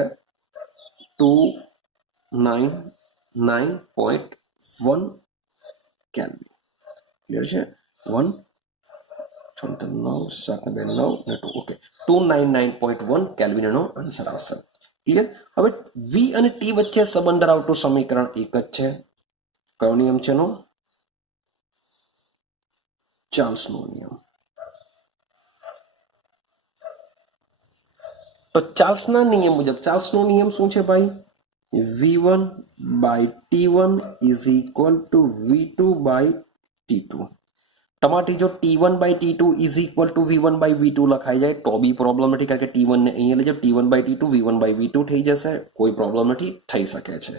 299.1 કેલ્વિન. ક્લિયર છે? 1 9 7 2 9 ઓકે, 299.1 કેલ્વિન એનો આન્સર આવશે. ક્લિયર? હવે V અને T વચ્ચે સંબંધ ધરાવતું સમીકરણ એક જ છે. કયો નિયમ છે એનો? ચાર્લ્સનો નિયમ. તો ચાર્લ્સના નિયમ મુજબ, ચાર્લ્સનો નિયમ શું છે ભાઈ? V1 by T1 is equal to V2 by T2. તમારી જો T1 by T2 is equal to V1 by V2 લખાઈ જાય તો બી પ્રોબ્લેમ નથી, કારણ કે T1 ને અહીંયા લઈ જાઓ, T1 by T2 V1 by V2 થઈ જશે, કોઈ પ્રોબ્લેમ નથી, થઈ શકે છે.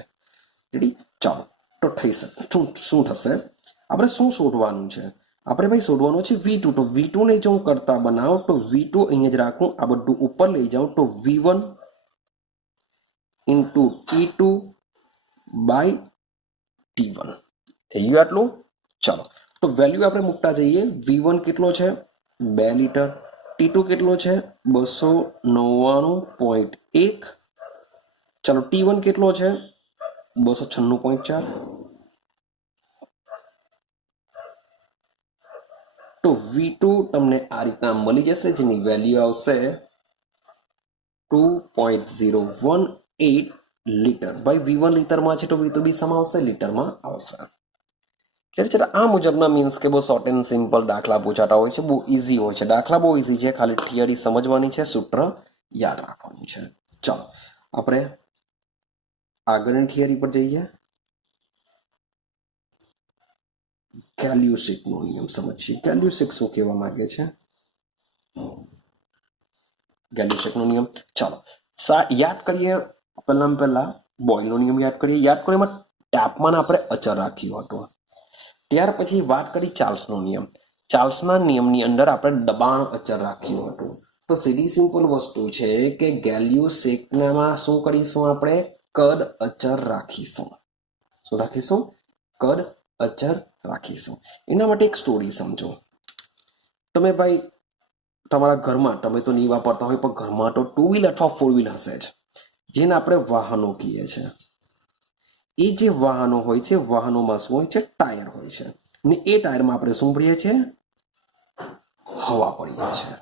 રેડી? ચાલો, તો થઈ શકે. શું થશે? આપણે શું શોધવાનું છે? આપણે ભાઈ શોધવાનું છે V2. તો V2 ને જો હું કરતા બનાવ તો V2 અહીંયા જ રાખું, આ બધું ઉપર લઈ જાઉં તો V1 into T2 by T1 થઈ ગયું આટલું. ચાલો, તો વેલ્યુ આપણે મૂકતા જઈએ. V1 કેટલો છે? 2 લીટર. T2 કેટલો છે? 299.1. ચાલો, T1 કેટલો છે? 296.4. તો V2 તમને આ રીતના મળી જશે, જેની વેલ્યુ આવશે 2.018 લીટર. ભાઈ V1 લીટરમાં છે તો V2 બી શેમાં આવશે? લીટરમાં આવશે. ક્લિયર? આ મુજબના મીન્સ કે બહુ શોર્ટ એન્ડ સિમ્પલ દાખલા પૂછાતા હોય છે, બહુ ઇઝી હોય છે. દાખલા બહુ ઇઝી છે, ખાલી થિયરી સમજવાની છે, સૂત્ર યાદ રાખવાનું છે. ચાલો, આપણે આગળની થિયરી પર જઈએ. ગેલ્યુસિકનો નિયમ સમજીએ. ગેલ્યુસિક શું કહેવા માંગે છે? ગેલ્યુસિકનો નિયમ, ચાલો યાદ કરીએ. પહેલા બોયલનો નિયમ યાદ કરીએ. એમાં તાપમાન આપણે અચળ રાખ્યું હતું. ત્યાર પછી વાત કરી ચાર્લ્સનો નિયમ. ચાર્લ્સના નિયમની અંદર આપણે દબાણ અચળ રાખ્યું હતું. તો સીધી સિમ્પલ વસ્તુ છે કે ગેલ્યુસિકમાં શું કરીશું? આપણે કદ અચળ રાખીશું. શું રાખીશું? કદ અચર રાખીશું. એના માટે એક સ્ટોરી સમજો. તમે ભાઈ તમારા ઘરમાં, તમે તો નહીં વાપરતા હોય, પણ ઘરમાં તો 2 વ્હીલ અથવા 4 વ્હીલ હશે જ, જેને આપણે વાહનો કહીએ છીએ. એ જે વાહનો હોય છે, વાહનોમાં શું હોય છે? ટાયર હોય છે. ને એ ટાયરમાં આપણે શું ભરીએ છીએ? હવા ભરીએ છીએ.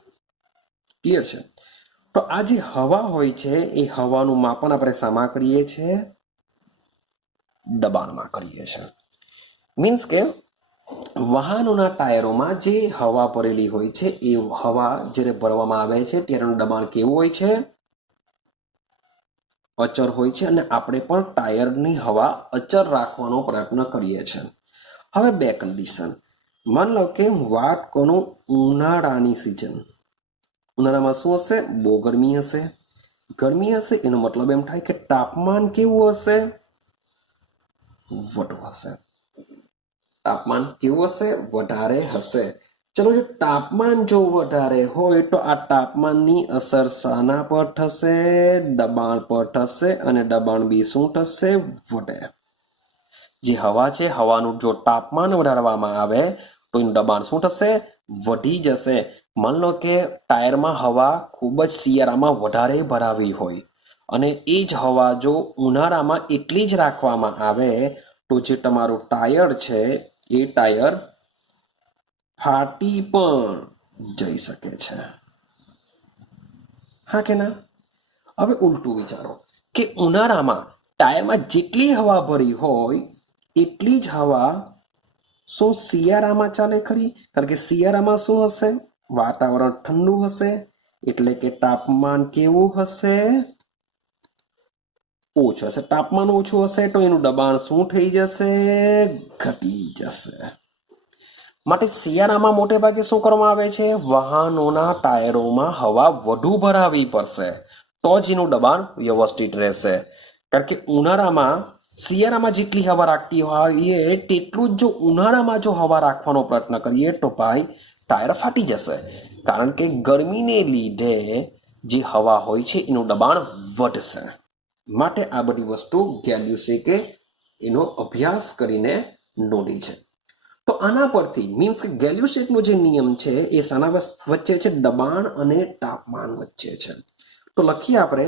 ક્લિયર છે? તો આ જે હવા હોય છે એ હવાનું માપન આપણે શામાં કરીએ છીએ? દબાણમાં કરીએ છીએ. મીન્સ કે વાહનોના ટાયરોમાં જે હવા ભરેલી હોય છે એ હવા જ્યારે ભરવામાં આવે છે ત્યારેનું દબાણ કેવું હોય છે? અચર હોય છે. અને આપણે પણ ટાયરની હવા અચર રાખવાનો પ્રયત્ન કરીએ છીએ. હવે બે કન્ડિશન. માન લો કે વાત કોનું ઉનાળાની સિઝન. ઉનાળામાં શું હશે? બહુ ગરમી હશે. ગરમી હશે એનો મતલબ એમ થાય કે તાપમાન કેવું હશે? વધુ હશે. તાપમાન કેવું હશે? વધારે હશે. ચલો, જો તાપમાન જો વધારે હોય તો આ તાપમાનની અસર શાના પર થશે? દબાણ પર થશે. અને દબાણ બી શું થશે? વધે. જે હવા છે, હવાનું જો તાપમાન વધારવામાં આવે તો એનું દબાણ શું થશે? વધી જશે. માન લો કે ટાયરમાં હવા ખૂબ જ શિયાળામાં વધારે ભરાવી હોય અને એ જ હવા જો ઉનાળામાં એટલી જ રાખવામાં આવે તો જે તમારું ટાયર છે એ ટાયર ફાટી પણ જઈ શકે છે. હા કે ના? હવે ઉલટું વિચારો કે ઉનાળામાં ટાયરમાં જેટલી હવા ભરી હોય એટલી જ હવા શું શિયાળામાં ચાલે ખરી? કારણ કે શિયાળામાં શું હશે? વાતાવરણ ઠંડુ હશે. એટલે કે તાપમાન કેવું હશે? ઓછું હશે. તાપમાન ઓછું હશે તો એનું દબાણ શું થઈ જશે? ઘટી જશે. માટે શિયાળામાં મોટે ભાગે શું કરવામાં આવે છે? વાહનોના ટાયરોમાં હવા વધુ ભરાવી પડશે તો જ એનું દબાણ વ્યવસ્થિત રહેશે. કારણ કે શિયાળામાં જેટલી હવા રાખતી હોઈએ તેટલું જ જો ઉનાળામાં જો હવા રાખવાનો પ્રયત્ન કરીએ તો ભાઈ ટાયર ફાટી જશે. કારણ કે ગરમીને લીધે જે હવા હોય છે એનું દબાણ વધશે. માટે આ બધી વસ્તુ ગેલ્યુસેકે એનો અભ્યાસ કરીને નોંધી છે. તો આના પરથી મીન્સ કે ગેલ્યુસેકનો જે નિયમ છે એ શાના વચ્ચે છે? દબાણ અને તાપમાન વચ્ચે છે. તો લખીએ આપણે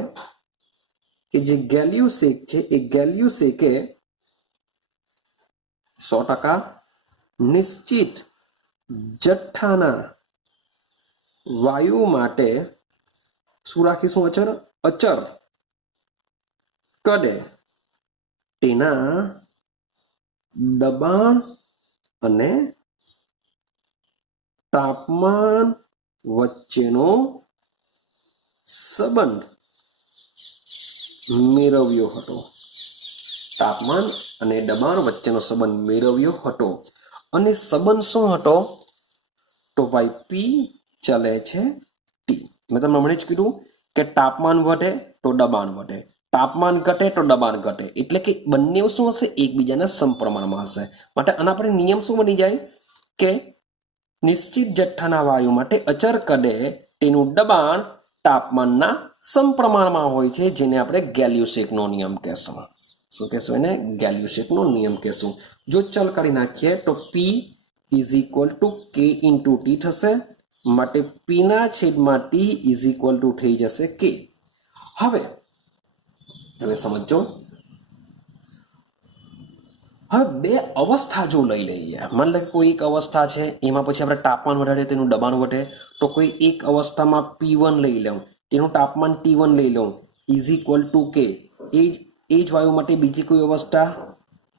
કે જે ગેલ્યુસેક છે એ ગેલ્યુસેકે 100% નિશ્ચિત જથ્થાના વાયુ માટે શું રાખીશું? અચર કદે તેના દબાણ અને તાપમાન વચ્ચેનો સંબંધ મેળવ્યો હતો. તાપમાન અને દબાણ વચ્ચેનો સંબંધ મેળવ્યો હતો. અને સંબંધ શું હતો? તો ભાઈ પી ચલે છે ટી. મેં તમને હમણાં જ કીધું કે તાપમાન વધે તો દબાણ વધે, તાપમાન ઘટે તો દબાણ ઘટે. એટલે કે બંને શું હશે? એકબીજાના સમપ્રમાણમાં હશે. માટે આના પર નિયમ શું બની જાય કે નિશ્ચિત જથ્થાના વાયુ માટે અચર કદે તેનું દબાણ તાપમાનના સમપ્રમાણમાં હોય છે, જેને આપણે ગેલ્યુસેકનો નિયમ કહેશું. શું કહેશું એને? ગેલ્યુસેકનો નિયમ કહેશું. જો ચલ કરી નાખીએ તો પી is equal two k into T થશે. માટે પીના છેદમાં ટી ઇઝ ઇક્વલ ટુ થઈ જશે કે. હવે સમજો. હવે બે અવસ્થા જો લઈ લઈએ. માન લો કોઈ એક અવસ્થા છે એમાં પછી આપણે તાપમાન વધારે તેનું દબાણ વધે. તો કોઈ એક અવસ્થામાં P1 લઈ લઉં, તેનું તાપમાન T1 લઈ લઉં ઇઝ ઇક્વલ ટુ કે. એ જ વાયુ માટે બીજી કોઈ અવસ્થા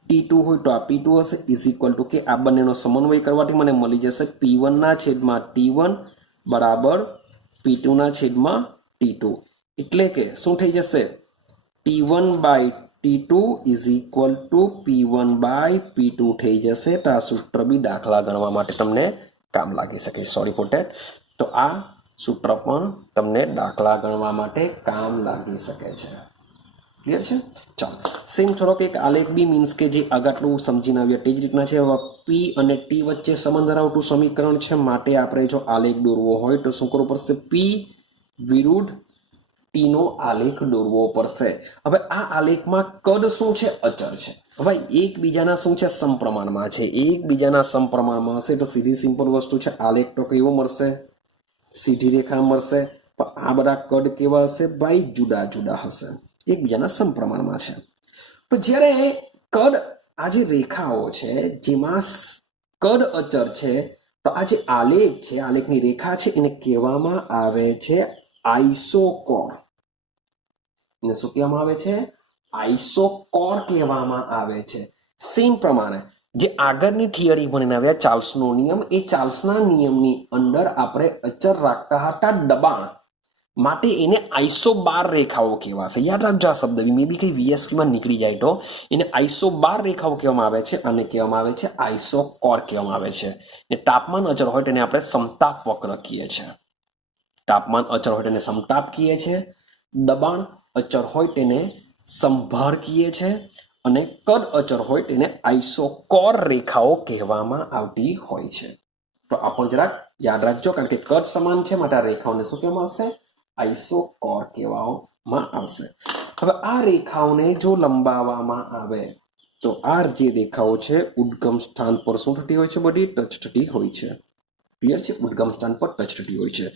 T2 હોય તો આ P2 હશે ઇઝ ઇક્વલ ટુ કે. આ બંનેનો સમન્વય કરવાથી મને મળી જશે P1 ના છેદમાં T1 બરાબર P2 ના છેદમાં T2. એટલે કે શું થઈ જશે? T1 by T2 is equal to P1 by P2 થઈ જશે. તો આ સૂત્ર બી દાખલા ગણવા માટે તમને કામ લાગી શકે. Sorry for that. તો આ સૂત્ર પણ તમને દાખલા ગણવા માટે કામ લાગી શકે છે. ક્લિયર છે? ચાલો સેમ થોડોક એક આલેખ બી મીન્સ કે જે આગળનું સમજીને આવ્યા તે જ રીતના છે. હવે પી અને ટી વચ્ચે સંબંધ ધરાવતું સમીકરણ છે. માટે આપણે જો આલેખ દોરવો હોય તો શું કરવું પડશે? પી વિરુદ્ધ ટી નો આલેખ દોરવો પડશે. હવે આ આલેખમાં કદ શું છે? અચર છે. હવે એકબીજાના શું છે? સમપ્રમાણમાં છે. એકબીજાના સમપ્રમાણમાં હશે તો સીધી સિમ્પલ વસ્તુ છે, આલેખ તો કેવો મળશે? સીધી રેખા મળશે. પણ આ બધા કદ કેવા હશે ભાઈ? જુદા જુદા હશે, એકબીજાના સમપ્રમાણમાં છે. તો જ્યારે કદ, આ જે રેખાઓ છે જેમાં કદ અચર છે, તો આ જે આલેખ છે, આલેખની રેખા છે, એને કહેવામાં આવે છે આઈસોકોર. એને શું કહેવામાં આવે છે? આઈસોકોર કહેવામાં આવે છે. સેમ પ્રમાણે જે આગળની થિયરી ભણીને આવ્યા ચાર્લ્સનો નિયમ, એ ચાર્લ્સના નિયમની અંદર આપણે અચર રાખતા હતા દબાણ માટે, એને આઈસોબાર રેખાઓ કહેવાશે. યાદ રાખજો આ શબ્દ, મે બી કઈ વીએસટીમાં નીકળી જાય તો એને આઈસોબાર રેખાઓ કહેવામાં આવે છે, અને કહેવામાં આવે છે આઈસોકોર કહેવામાં આવે છે. ને તાપમાન અચર હોય તેને આપણે સમતાપ વક્ર કહીએ છીએ. તાપમાન અચર હોય તેને સમતાપ કહીએ છીએ, દબાણ અચર હોય તેને સમભાર કહીએ છીએ, અને કદ અચર હોય તેને આઈસોકોર રેખાઓ કહેવામાં આવતી હોય છે. તો આ પણ જરાક યાદ રાખજો, કારણ કે કદ સમાન છે માટે આ રેખાઓને શું કહેવામાં આવશે? આઈસોકોર કહેવામાં આવશે. હવે આ રેખાઓને જો લંબાવવામાં આવે તો આ જે રેખાઓ છે ઉદ્ગમ સ્થાન પર શું થતી હોય છે? બધી ટચ થતી હોય છે. ક્લિયર છે? ઉદ્ગમ સ્થાન પર ટચ થતી હોય છે.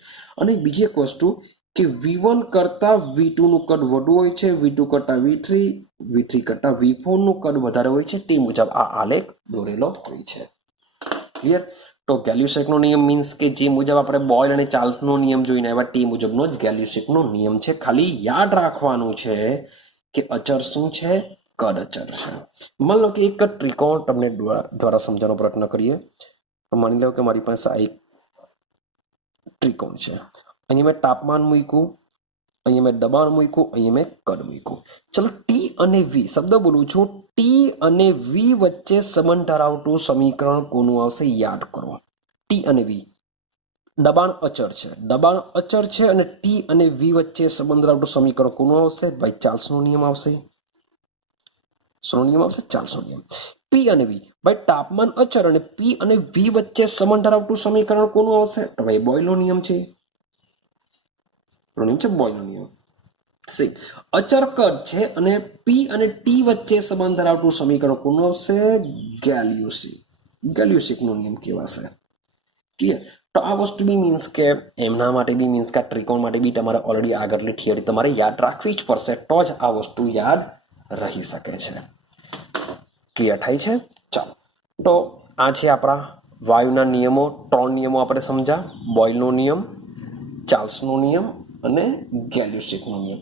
અને બીજી એક વસ્તુ કે V1 કરતા V2 નું કદ વધુ હોય છે, V2 કરતા V3, V3 કરતા V4 નું કદ વધારે હોય છે. તે મુજબ આ આલેખ દોરેલો હોય છે. ક્લિયર? તો ગેલ્યુસેકનો નિયમ મીન્સ કે જે મુજબ આપણે બોયલ અને ચાર્લ્સનો નિયમ જોઈને આવ્યા તે મુજબનો જ ગેલ્યુસેકનો નિયમ છે. ખાલી યાદ રાખવાનું છે કે અચર શું છે? કદ અચર છે. માની લો કે એક ત્રિકોણ તમને દ્વારા સમજાવવાનો પ્રયત્ન કરીએ. માની લો કે મારી પાસે આ એક ત્રિકોણ છે. અહીંયા મેં તાપમાન મૂક્યું, અહીંયા મેં દબાણ મૂક્યું, અહીંયા મેં કદ મૂક્યું. ચલો ટી અને વી, શબ્દ બોલું છું, ટી અને વી વચ્ચે સંબંધ ધરાવતું સમીકરણ કોનું આવશે? યાદ કરો. ટી અને વી, દબાણ અચર છે, દબાણ અચર છે, અને ટી અને વી વચ્ચે સંબંધ ધરાવતું સમીકરણ કોનું આવશે? ભાઈ ચાર્લ્સનો નિયમ આવશે. શેનો નિયમ આવશે? ચાર્લ્સનો નિયમ. પી અને વી, ભાઈ તાપમાન અચર અને પી અને વી વચ્ચે સંબંધ ધરાવતું સમીકરણ કોનું આવશે? તો ભાઈ બોયલનો નિયમ છે. નિયમ છે બોયલનો નિયમ. સી અચર કદ છે અને પી અને ટી વચ્ચે સંબંધ ધરાવતું સમીકરણ કોનું આવશે? ગેલ્યુસિક. ગેલ્યુસિકનો નિયમ કહેવાશે. ક્લિયર? તો આ વસ્તુ બી મીન્સ કે એમના માટે બી મીન્સ કે આ ત્રિકોણ માટે બી તમારે ઓલરેડી આગળની થિયરી તમારે યાદ રાખવી જ પડશે, તો જ આ વસ્તુ યાદ રહી શકે છે. ક્લિયર થાય છે? ચાલો, તો આ છે આપણા વાયુના નિયમો. 3 નિયમો આપણે સમજ્યા: બોયલનો નિયમ, ચાર્લ્સનો નિયમ અને ગેલ્યુસિકનો નિયમ.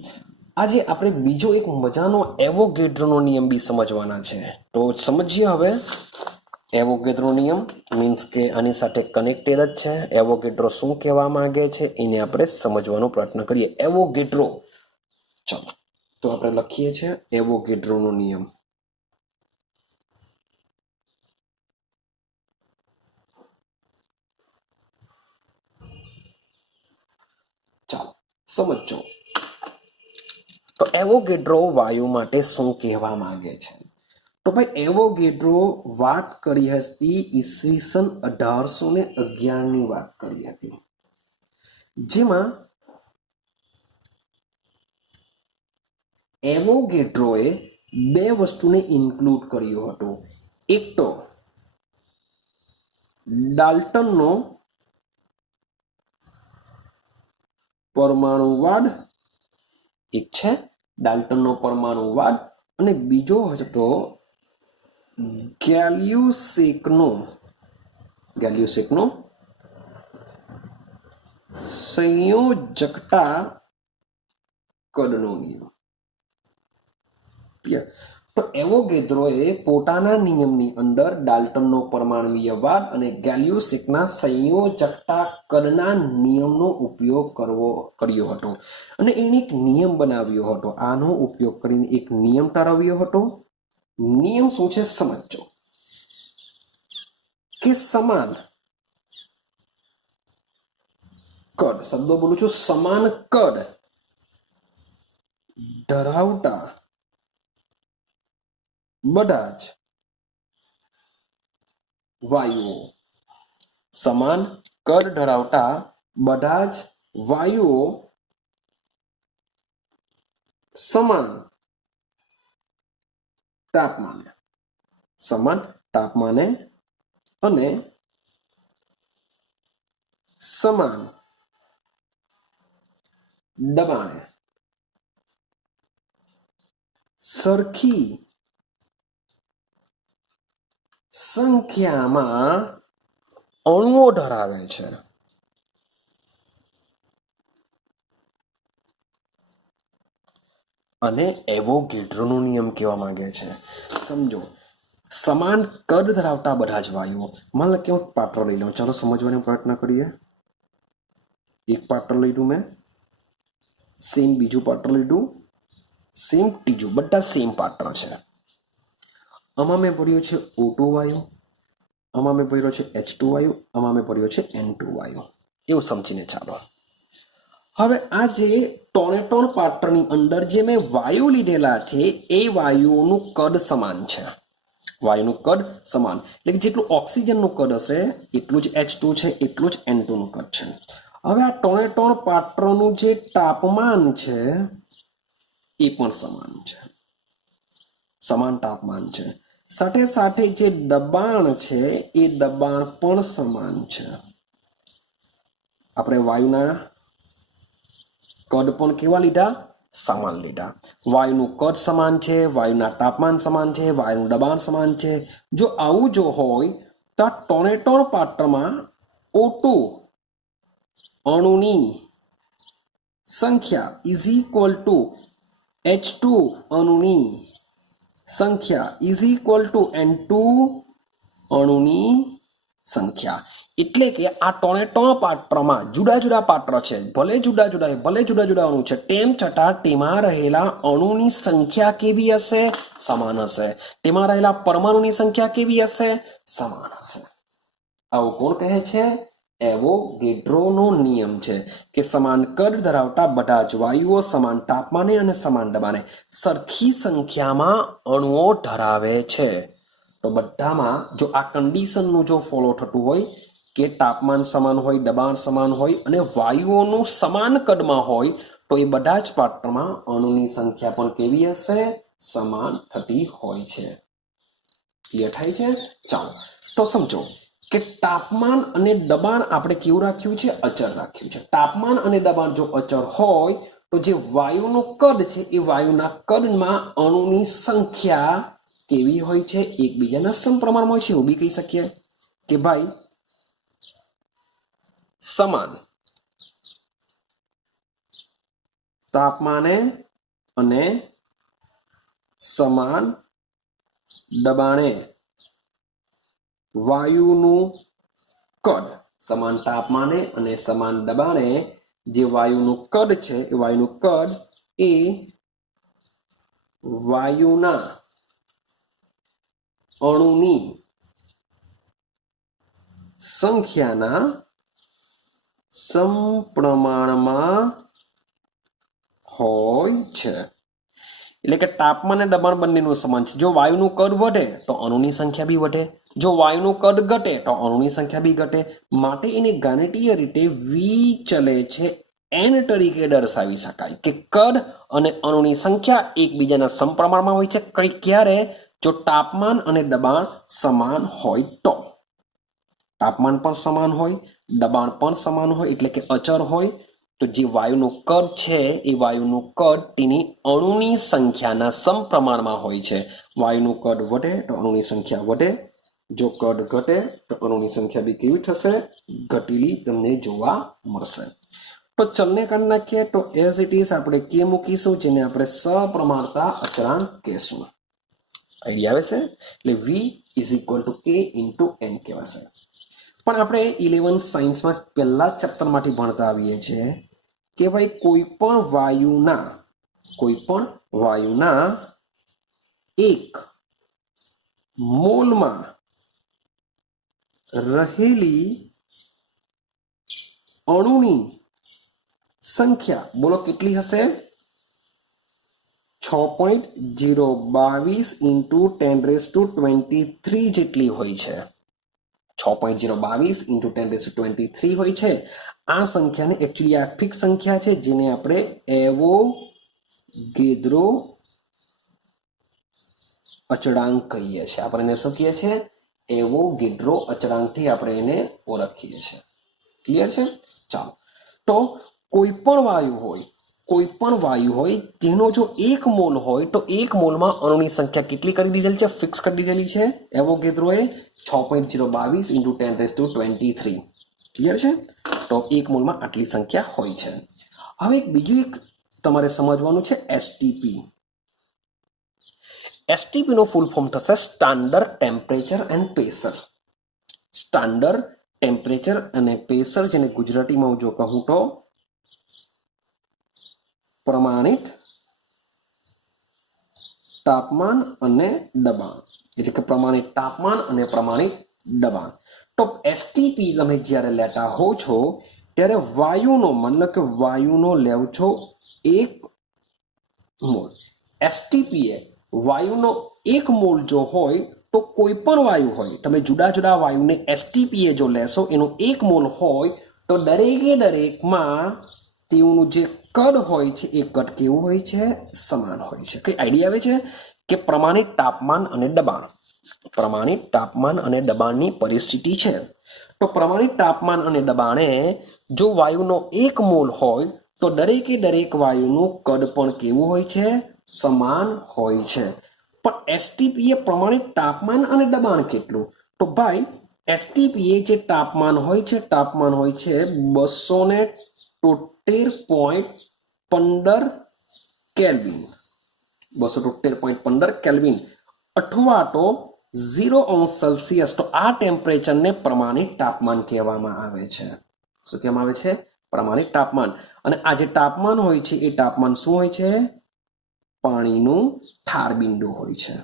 આજે આપણે બીજો એક મજાનો એવોગેડ્રોનો નિયમ બી સમજવાના છે. તો સમજીએ હવે. એવોગેડ્રો નિયમ મીન્સ કે આની સાથે કનેક્ટેડ જ છે. એવોગેડ્રો શું કહેવા માંગે છે એને આપણે સમજવાનો પ્રયત્ન કરીએ. એવોગેડ્રો, ચલો તો આપણે લખીએ છીએ એવોગેડ્રોનો નિયમ. ચાલો સમજો. તો એવોગેડ્રો વાયુ માટે શું કહેવા માંગે છે? તો ભાઈ એવોગેડ્રો વાત કરી હતી ઈસવીસન 1811 ની વાત કરી હતી, જેમાં એવોગેડ્રોએ બે વસ્તુને ઇન્ક્લુડ કર્યો હતો. એક તો ડાલ્ટનનો પરમાણુવાદ, એક છે ડાલ્ટનનો પરમાણુવાદ, અને બીજો હતો ગેલ્યુસેકનો સંયોજકતા કદનો નિયમ. તો એવોગેડ્રોએ પોતાના નિયમની અંદર ડાલ્ટનનો પરમાણુવાદ અને ગેલ્યુસેકના સંયોજકતા કદના નિયમનો ઉપયોગ કર્યો હતો, અને એને એક નિયમ બનાવ્યો હતો. આનો ઉપયોગ કરીને એક નિયમ તારવ્યો હતો. નિયમ શું છે સમજો કે સમાન કદ, શબ્દો બોલું છું, સમાન કદ ધરાવતા બધા જ વાયુઓ, સમાન કદ ધરાવતા બધા જ વાયુઓ સમાન તાપમાને, સમાન તાપમાને અને સમાન દબાણે સરખી સંખ્યામાં અણુઓ ધરાવે છે. અને એવોગેડ્રોનો નિયમ કહેવા માંગે છે. સમજો, સમાન કદ ધરાવતા બધા જ વાયુઓ, માન લો કે હું પાત્ર લઈ લઉં, ચાલો સમજવાનો પ્રયત્ન કરીએ. એક પાત્ર લીધું મેં, સેમ બીજું પાત્ર લીધું, સેમ ત્રીજું, બધા સેમ પાત્ર છે. આમાં મેં ભર્યો છે O2 વાયુ, આમાં મેં ભર્યો છે H2 વાયુ, આમાં મેં ભર્યો છે N2 વાયુ. એવું સમજીને ચાલો. હવે આ જે ત્રણે પાત્રની અંદર જે મેં વાયુ લીધેલા છે એ વાયુઓનું કદ સમાન છે. વાયુનું કદ સમાન એટલે કે જેટલું ઓક્સિજનનું કદ હશે એટલું જ H2 છે, એટલું જ N2 નું કદ છે. હવે આ ત્રણે પાત્રનું જે તાપમાન છે એ પણ સમાન છે, સમાન તાપમાન છે. સાથે સાથે જે દબાણ છે એ દબાણ પણ સમાન છે. આપણે વાયુના કદ પણ કેવા લીધા? સમાન લીધા. વાયુનું કદ સમાન છે, વાયુના તાપમાન સમાન છે, વાયુનું દબાણ સમાન છે. જો આવું જો હોય તો ત્રણે પાત્રમાં O2 અણુની સંખ્યા ઇઝ ઇક્વલ ટુ H2 અણુની સંખ્યા ઇઝ ઇક્વલ ટુ N2 અણુની સંખ્યા. એટલે કે આ ત્રણે પાત્રમાં જુદા જુદા પાત્ર છે, ભલે જુદા જુદા અણુ છે, તેમ છતાં તેમાં રહેલા અણુની સંખ્યા કેવી હશે? સમાન હશે. તેમાં રહેલા પરમાણુની સંખ્યા કેવી હશે? સમાન હશે. આવું કોણ કહે છે? એવોગેડ્રોનો નિયમ છે કે સમાન કદ ધરાવતા બધા જ વાયુઓ સમાન તાપમાને અને સમાન દબાણે સરખી સંખ્યામાં અણુઓ ધરાવે છે. તો બધામાં જો આ કન્ડિશનનું જો ફોલો થતું હોય કે તાપમાન સમાન હોય, દબાણ સમાન હોય અને વાયુઓનું સમાન કદમાં હોય તો એ બધા જ પાત્રમાં અણુની સંખ્યા પણ કેવી હશે? સમાન થતી હોય છે. ક્લિયર થાય છે? ચાલો તો સમજો કે તાપમાન અને દબાણ આપણે કેવું રાખ્યું છે? અચળ રાખ્યું છે. તાપમાન અને દબાણ જો અચળ હોય તો જે વાયુનું કદ છે એ વાયુના કદમાં અણુની સંખ્યા કેવી હોય છે? એકબીજાના સમપ્રમાણમાં હોય છે. એવું બી કહી શકીએ કે ભાઈ સમાન તાપમાને અને સમાન દબાણે વાયુનું કદ, સમાન તાપમાને અને સમાન દબાણે જે વાયુનું કદ છે એ વાયુનું કદ એ વાયુના અણુની સંખ્યાના સમપ્રમાણમાં હોય છે. એટલે કે તાપમાન અને દબાણ બંનેનું સમાન છે. જો વાયુનું કદ વધે તો અણુની સંખ્યા બી વધે, જો વાયુનું કદ ઘટે તો અણુની સંખ્યા બી ઘટે. માટે એને ગાણિતિક રીતે વી ચલે છે n તરીકે દર્શાવી શકાય કે કદ અને અણુની સંખ્યા એકબીજાના સમપ્રમાણમાં હોય છે. ક્યારે? જો તાપમાન અને દબાણ સમાન હોય તો. તાપમાન પણ સમાન હોય, દબાણ પણ સમાન હોય એટલે કે અચળ હોય તો જે વાયુનું કદ છે એ વાયુનું કદ તેની અણુની સંખ્યાના સમપ્રમાણમાં હોય છે. વાયુનું કદ વધે તો અણુની સંખ્યા વધે, જો કદ ઘટે તો અણુની સંખ્યા બી કેવી થશે? ઘટેલી તમને જોવા મળશે. તો ચલને કાઢી નાખીએ તો એઝ ઇટ ઇઝ આપણે કે મૂકીશું, જેને આપણે સપ્રમાણતા અચળાંક કહેશું. આઈડિયા આવે છે? એટલે v is equal to k into n કહેવાશે. પણ આપણે 11 સાયન્સમાં પહેલા જ ચેપ્ટરમાંથી ભણતા આવીએ છીએ કે ભાઈ કોઈ પણ વાયુના 1 મોલમાં રહેલી અણુની સંખ્યા બોલો કેટલી હશે? 6.022 ઇન્ટુ 10⁻23 જેટલી હોય છે. 6.022 ઇન્ટુ 10⁻23 હોય છે. આ સંખ્યાને એકચ્યુઅલી આ ફિક્સ સંખ્યા છે જેને આપણે ગેદ્રો અચળાંક કહીએ છીએ આપણે એને શું કહીએ છીએ એવોગેડ્રો અચળાંકથી આપણે એને ઓળખીએ છીએ ક્લિયર છે ચાલો તો કોઈ પણ વાયુ હોય તેનો જો એક મોલ હોય તો એક મોલમાં અણુની સંખ્યા કેટલી કરી દીધેલી છે ફિક્સ કરી દીધેલી છે એવોગેડ્રોએ 6.022 × 10⁻23 ક્લિયર છે તો એક મોલમાં આટલી સંખ્યા હોય છે હવે બીજું એક તમારે સમજવાનું છે એસટીપી એસટીપી નો ફૂલ ફોર્મ થશે standard temperature and pressure standard temperature અને પ્રેશર જેને ગુજરાતીમાં હું જો કહું તો પ્રમાણિત તાપમાન અને દબાણ એટલે કે પ્રમાણિત તાપમાન અને પ્રમાણિત દબાણ તો એસટીપી તમે જ્યારે લેતા હો છો ત્યારે વાયુનો મતલબ કે વાયુનો લેવ છો એક મોલ એસટીપી એ વાયુનો એક મોલ જો હોય તો કોઈ પણ વાયુ હોય તમે જુદા જુદા વાયુને એસટીપી એ જો લેશો એનો એક મોલ હોય તો દરેકમાં તેઓનું જે કદ હોય છે એ કદ કેવું હોય છે સમાન હોય છે કઈ આઈડિયા આવે છે કે પ્રમાણિત તાપમાન અને દબાણની પરિસ્થિતિ છે તો પ્રમાણિત તાપમાન અને દબાણે જો વાયુનો એક મોલ હોય તો દરેક વાયુનું કદ પણ કેવું હોય છે સમાન હોય છે પણ એસટીપી એ પ્રમાણિત તાપમાન અને દબાણ કેટલું તો ભાઈ એસટીપી એ જે તાપમાન હોય છે 273.15 કેલ્વિન 273.15 કેલ્વિન અથવા તો 0°C તો આ ટેમ્પરેચરને પ્રમાણિત તાપમાન કહેવામાં આવે છે શું કહેવામાં આવે છે પ્રમાણિત તાપમાન અને આ જે તાપમાન હોય છે એ તાપમાન શું હોય છે પાણીનું ઠાર બિંદુ હોય છે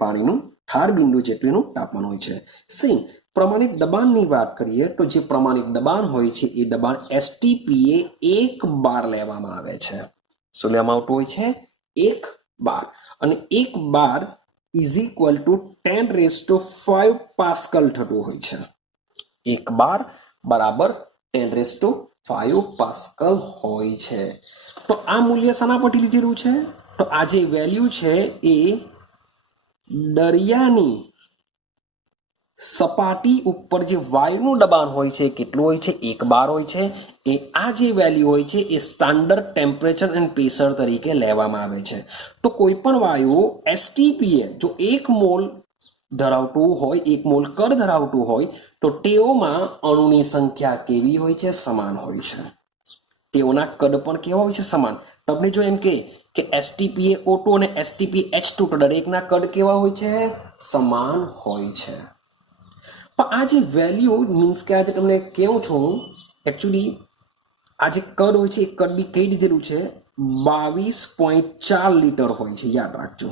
પાણીનું ઠાર બિંદુ જેટલું તાપમાન હોય છે સેમ પ્રમાણિત દબાણની વાત કરીએ તો જે પ્રમાણિત દબાણ હોય છે એ દબાણ એસટીપી એ 1 બાર લેવામાં આવે છે શું લેવામાં આવતું હોય છે 1 બાર અને 1 bar is equal two 10⁵ pascal થતું હોય છે 1 બાર બરાબર 10⁵ પાસ્કલ હોય છે તો આ મૂલ્ય શાના પરથી લીધેલું છે તો આ જે વેલ્યુ છે એ દરિયાની સપાટી ઉપર જે વાયુનું દબાણ હોય છે કેટલું હોય છે 1 બાર હોય છે એ આ જે વેલ્યુ હોય છે એ સ્ટાન્ડર્ડ ટેમ્પરેચર એન્ડ પ્રેશર તરીકે લેવામાં આવે છે તો કોઈ પણ વાયુ એસટીપી જો 1 મોલ ધરાવતું હોય 1 મોલ કદ ધરાવતું હોય તો તેઓમાં અણુની સંખ્યા કેવી હોય છે સમાન હોય છે તેઓના કદ પણ કેવા હોય છે સમાન તમને જો એમ કે એસટીપી O2 અને એસટીપી H2 તો દરેકના કદ કેવા હોય છે સમાન હોય છે પણ આ જે વેલ્યુ મીન્સ કે આજે તમને કેવું છું એકચ્યુઅલી આ જે કદ હોય છે એ કદ બી કહી દીધેલું છે 22.4 લીટર હોય છે યાદ રાખજો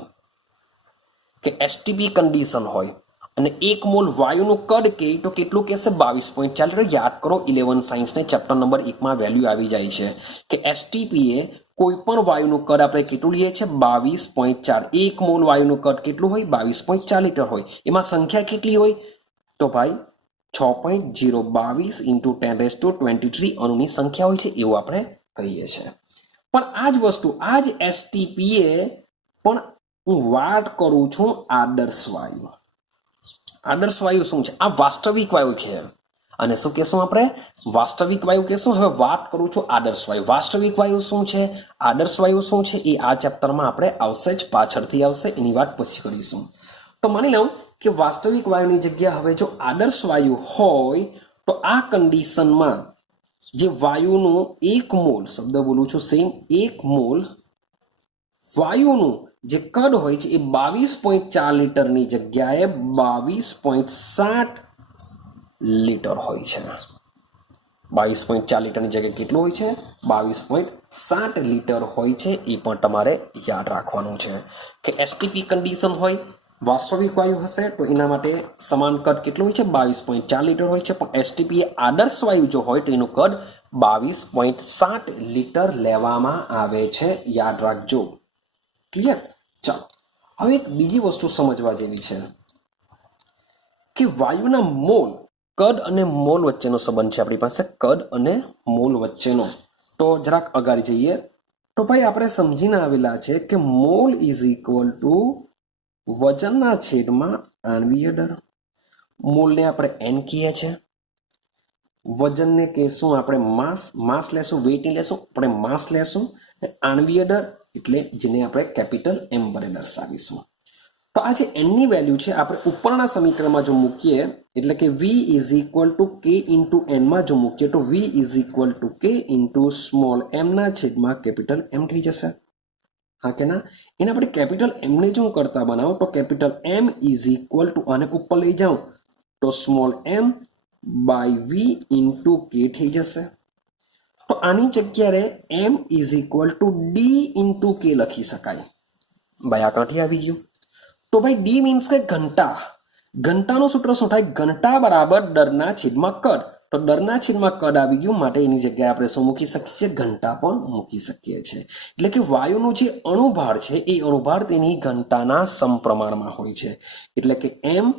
કે એસટીપી કન્ડિશન હોય અને 1 મોલ વાયુનું કદ કે તો કેટલું કહેશે 22.4 લીટર યાદ કરો 11 સાયન્સને ચેપ્ટર નંબર 1 માં વેલ્યુ આવી જાય છે કે એસટીપી એ કોઈ પણ વાયુનું કદ આપણે કેટલું લઈએ છીએ 22.4 1 મોલ વાયુનું કદ કેટલું હોય 22.4 લીટર હોય એમાં સંખ્યા કેટલી હોય તો ભાઈ 6.022 × 10⁻23 અણુની સંખ્યા હોય છે એવું આપણે કહીએ છીએ પણ આ જ વસ્તુ આ જ એસટીપી એ પણ હું વાત કરું છું આદર્શ વાયુ શું છે આ વાસ્તવિક વાયુ છે અને શું કહેશું આપણે વાસ્તવિક વાયુ કહેશું હવે વાત કરું છું આદર્શ વાયુ વાસ્તવિક વાયુ શું છે આદર્શ વાયુ શું છે એ આ ચેપ્ટરમાં આપણે આવશે જ પાછળથી આવશે એની વાત પછી કરીશું તો માની લઉં કે વાસ્તવિક વાયુની જગ્યા હવે જો આદર્શ વાયુ હોય તો આ કન્ડિશનમાં જે વાયુનું 1 મોલ શબ્દ બોલું છું સેમ 1 મોલ વાયુનું જે કદ હોય છે એ 22.4 લીટરની જગ્યાએ 22.7 લીટર હોય છે 22.4 લીટરની જગ્યાએ કેટલું હોય છે 22.7 લીટર હોય છે એ પણ તમારે યાદ રાખવાનું છે કે એસટીપી કન્ડિશન હોય વાસ્તવિક વાયુ હશે તો એના માટે સમાન કદ કેટલું હોય છે 22.4 લીટર હોય છે પણ એસટીપી એ આદર્શ વાયુ જો હોય તો એનું કદ 22.7 લીટર લેવામાં આવે છે યાદ રાખજો ક્લિયર ચાલો હવે એક બીજી વસ્તુ સમજવા જેવી છે કે વાયુના મોલ કદ અને મોલ વચ્ચેનો સંબંધ છે આપણી પાસે કદ અને મોલ વચ્ચેનો તો જરાક અગાડી જઈએ તો ભાઈ આપણે સમજીને આવેલા છે કે મોલ ઇઝ ઇક્વલ ટુ વજનના છેદમાં આણ્વીય દર. મોલને આપણે એન કહીએ છીએ, વજનને કહેશું આપણે માસ લેશું, વેઇટ લેશું, આપણે માસ લેશું. આણ્વીય દર એટલે જેને આપણે કેપિટલ એમ વડે દર્શાવીશું. તો આ જે એનની વેલ્યુ છે આપણે ઉપરના સમીકરણમાં જો મૂકીએ એટલે કે v is equal two k into એનમાં જો મૂકીએ તો v is equal two k into small એમ ના છેદમાં કેપિટલ એમ થઈ જશે. હા કે ના? એને આપણે કેપિટલ એમને જો કરતા બનાવો તો capital M is equal to આને ઉપર લઈ જાઉં તો small M by V into K થઈ જશે. તો આની જગ્યાએ M is equal to D into K લખી શકાય. ભાઈ આ કાંઠી આવી ગયું. તો ભાઈ ડી મીન્સ કે ઘંટા. ઘંટાનું સૂત્ર શું થાય? ઘંટા બરાબર દરના છેદમાં કદ. તો દરના છેદમાં કદ આવી ગયું માટે એની જગ્યાએ આપણે શું મૂકી શકીએ છીએ? ઘંટા પણ મૂકી શકીએ છીએ. એટલે કે વાયુનું જે અણુભાર છે એ અણુભાર તેની ઘંટાના સમપ્રમાણમાં હોય છે. એટલે કે એમ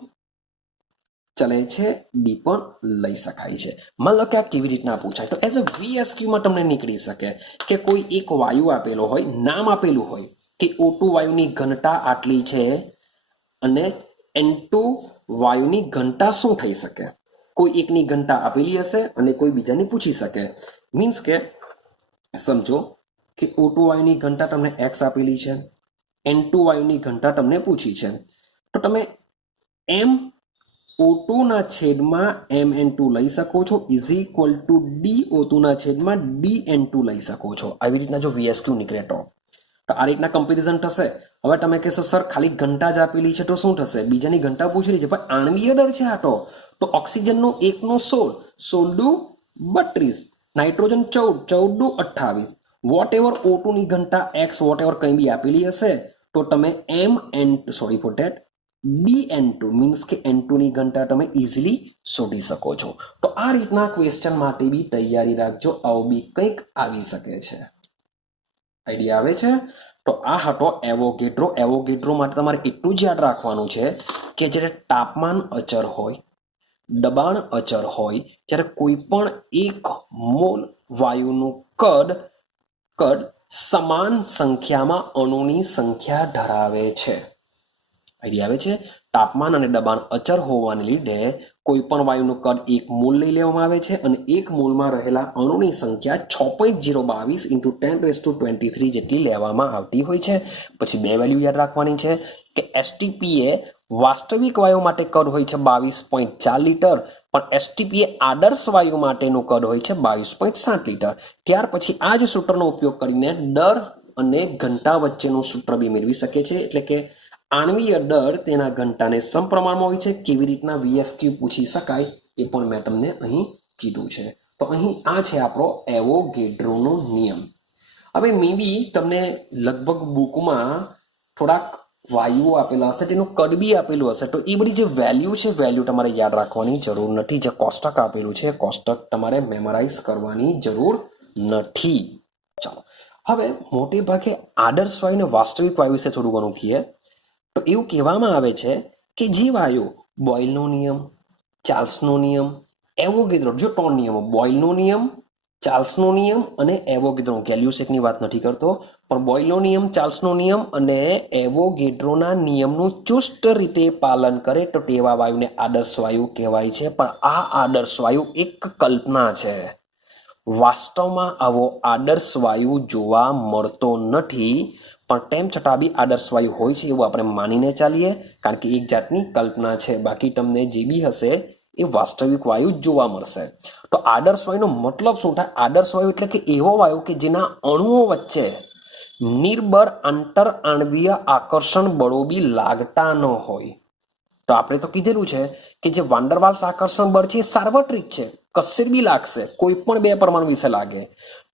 ચલે છે, ડી પણ લઈ શકાય છે. માન લો કે આ કેવી રીતના પૂછાય તો એઝ અ VSQમાં તમને નીકળી શકે કે કોઈ એક વાયુ આપેલો હોય, નામ આપેલું હોય કે O2 વાયુની ઘનતા આટલી છે અને N2 વાયુની ઘનતા શું થઈ શકે. કોઈ એકની ઘનતા આપેલી હશે અને કોઈ બીજાની પૂછી શકે. મીન્સ કે સમજો કે O2 વાયુની ઘનતા તમને x આપેલી છે, N2 વાયુની ઘનતા તમને પૂછી છે, તો તમે m O2 ના છેદમાં mN2 લઈ શકો છો ઇઝ ઇક્વલ ટુ DO2 ના છેદમાં DN2 લઈ શકો છો. આવી રીતના જો VSQ નીકળે તો આ રીતના કમ્પેરિઝન થશે. હવે તમે કહેશો સર ખાલી ઘનતા જ આપેલી છે તો શું થશે? બીજાની ઘનતા પૂછેલી છે પણ આણ્વીય દર છે આ તો ઓક્સિજનનો 1 નો 16, 16 દુ 32, નાઇટ્રોજન 14, 14 દુ 28, વોટ એવર O2 ની ઘનતા x વોટ એવર કંઈ બી આપેલી હશે તો તમે DN2 મીન્સ કે N2 ની ઘનતા તમે ઇઝીલી શોધી શકો છો. તો આ રીતના ક્વેશ્ચન માટે બી તૈયારી રાખજો, આવું બી કંઈક આવી શકે છે. આઈડિયા આવે છે? તો આ હતો એવોગેડ્રો. એવોગેડ્રો માટે તમારે એટલું જ યાદ રાખવાનું છે કે જ્યારે તાપમાન અચર હોય, દબાણ અચર હોય ત્યારે કોઈ પણ એક મોલ વાયુનું કદ સમાન સંખ્યામાં અણુની સંખ્યા ધરાવે છે. આઈડિયા આવે છે? તાપમાન અને દબાણ અચર હોવાને લીધે કોઈ પણ વાયુનું કદ 1 મોલ લઈ લેવામાં આવે છે અને 1 મોલમાં રહેલા અણુની સંખ્યા 6.022 ઇન્ટુ 10⁻23 જેટલી લેવામાં આવતી હોય છે. પછી બે વેલ્યુ યાદ રાખવાની છે કે STPA વાસ્તવિક વાયુ માટે કદ હોય છે 22.4 લીટર, પણ STPA આદર્શ વાયુ માટેનું કદ હોય છે 22.7 લીટર. ત્યાર પછી આ જ સૂત્રનો ઉપયોગ કરીને દર અને ઘનતા વચ્ચેનું સૂત્ર બી મેળવી શકે છે. એટલે કે આણ્વીય દર તેના ઘનતાને સમપ્રમાણમાં હોય છે. કેવી રીતના VSQ પૂછી શકાય એ પણ મેં તમને અહીં કીધું છે. તો અહીં આ છે આપણો એવોગેડ્રોનો નિયમ. હવે મે બી તમને લગભગ બુકમાં થોડાક વાયુઓ આપેલા હશે, તેનું કદ બી આપેલું હશે, તો એ બધી જે વેલ્યુ છે વેલ્યુ તમારે યાદ રાખવાની જરૂર નથી. જે કોષ્ટક આપેલું છે કોષ્ટક તમારે મેમરાઇઝ કરવાની જરૂર નથી. ચાલો હવે મોટે ભાગે આદર્શ વાયુ અને વાસ્તવિક વાયુ વિશે થોડું ઘણું કહીએ. તો એવું કહેવામાં આવે છે કે જે વાયુ બોયલનો નિયમ, ચાર્લ્સનો નિયમ, એવોગેડ્રો, જો 3 નિયમો બોયલનો નિયમ, ચાર્લ્સનો નિયમ અને એવોગેડ્રો, ગેલ્યુસેકની વાત નથી કરતો પણ બોયલનો નિયમ, ચાર્લ્સનો નિયમ અને એવોગેડ્રોના નિયમનું ચુસ્ત રીતે પાલન કરે તો તેવા વાયુને આદર્શ વાયુ કહેવાય છે. પણ આ આદર્શ વાયુ એક કલ્પના છે. વાસ્તવમાં આવો આદર્શ વાયુ જોવા મળતો નથી, પણ તેમ છતાં બી આદર્શ વાયુ હોય છે એવું આપણે માનીને ચાલીએ, કારણ કે એક જાતની કલ્પના છે. બાકી તમને જે બી હશે એ વાસ્તવિક વાયુ જોવા મળશે. તો આદર્શ વાયુનો મતલબ શું થાય? આદર્શ વાયુ એટલે કે એવો વાયુ કે જેના અણુઓ વચ્ચે નિર્બળ આંતર આણ્વીય આકર્ષણ બળો બી લાગતા ન હોય. તો આપણે તો કીધેલું છે કે જે વાન ડર વાલ્સ આકર્ષણ બળ છે એ સાર્વત્રિક છે, કશે બી લાગશે, કોઈ પણ બે પરમાણુ વિશે લાગે.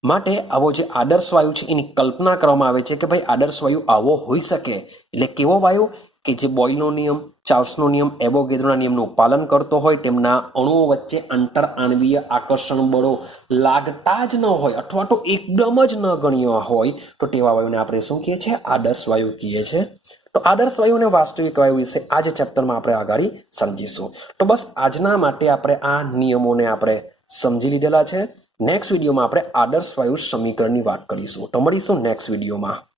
માટે આવો જે આદર્શ વાયુ છે એની કલ્પના કરવામાં આવે છે કે ભાઈ આદર્શ વાયુ આવો હોઈ શકે. એટલે કેવો વાયુ કે જે બોયલનો નિયમ, ચાર્લ્સનો નિયમ, એવોગેડ્રોના નિયમનું પાલન કરતો હોય, તેમના અણુઓ વચ્ચે આંતર આણ્વીય આકર્ષણ બળો લાગતા જ ન હોય અથવા તો એકદમ જ ન ગણ્યા હોય તો તેવા વાયુને આપણે શું કહીએ છીએ? આદર્શ વાયુ કહીએ છીએ. તો આદર્શ વાયુ અને વાસ્તવિક વાયુ વિશે આ જે ચેપ્ટરમાં આપણે આગળ સમજીશું. તો બસ આજના માટે આપણે આ નિયમોને આપણે સમજી લીધેલા છે. નેક્સ્ટ વિડીયોમાં આપણે આદર્શ વાયુ સમીકરણની વાત કરીશું. તો મળીશું નેક્સ્ટ વિડીયોમાં.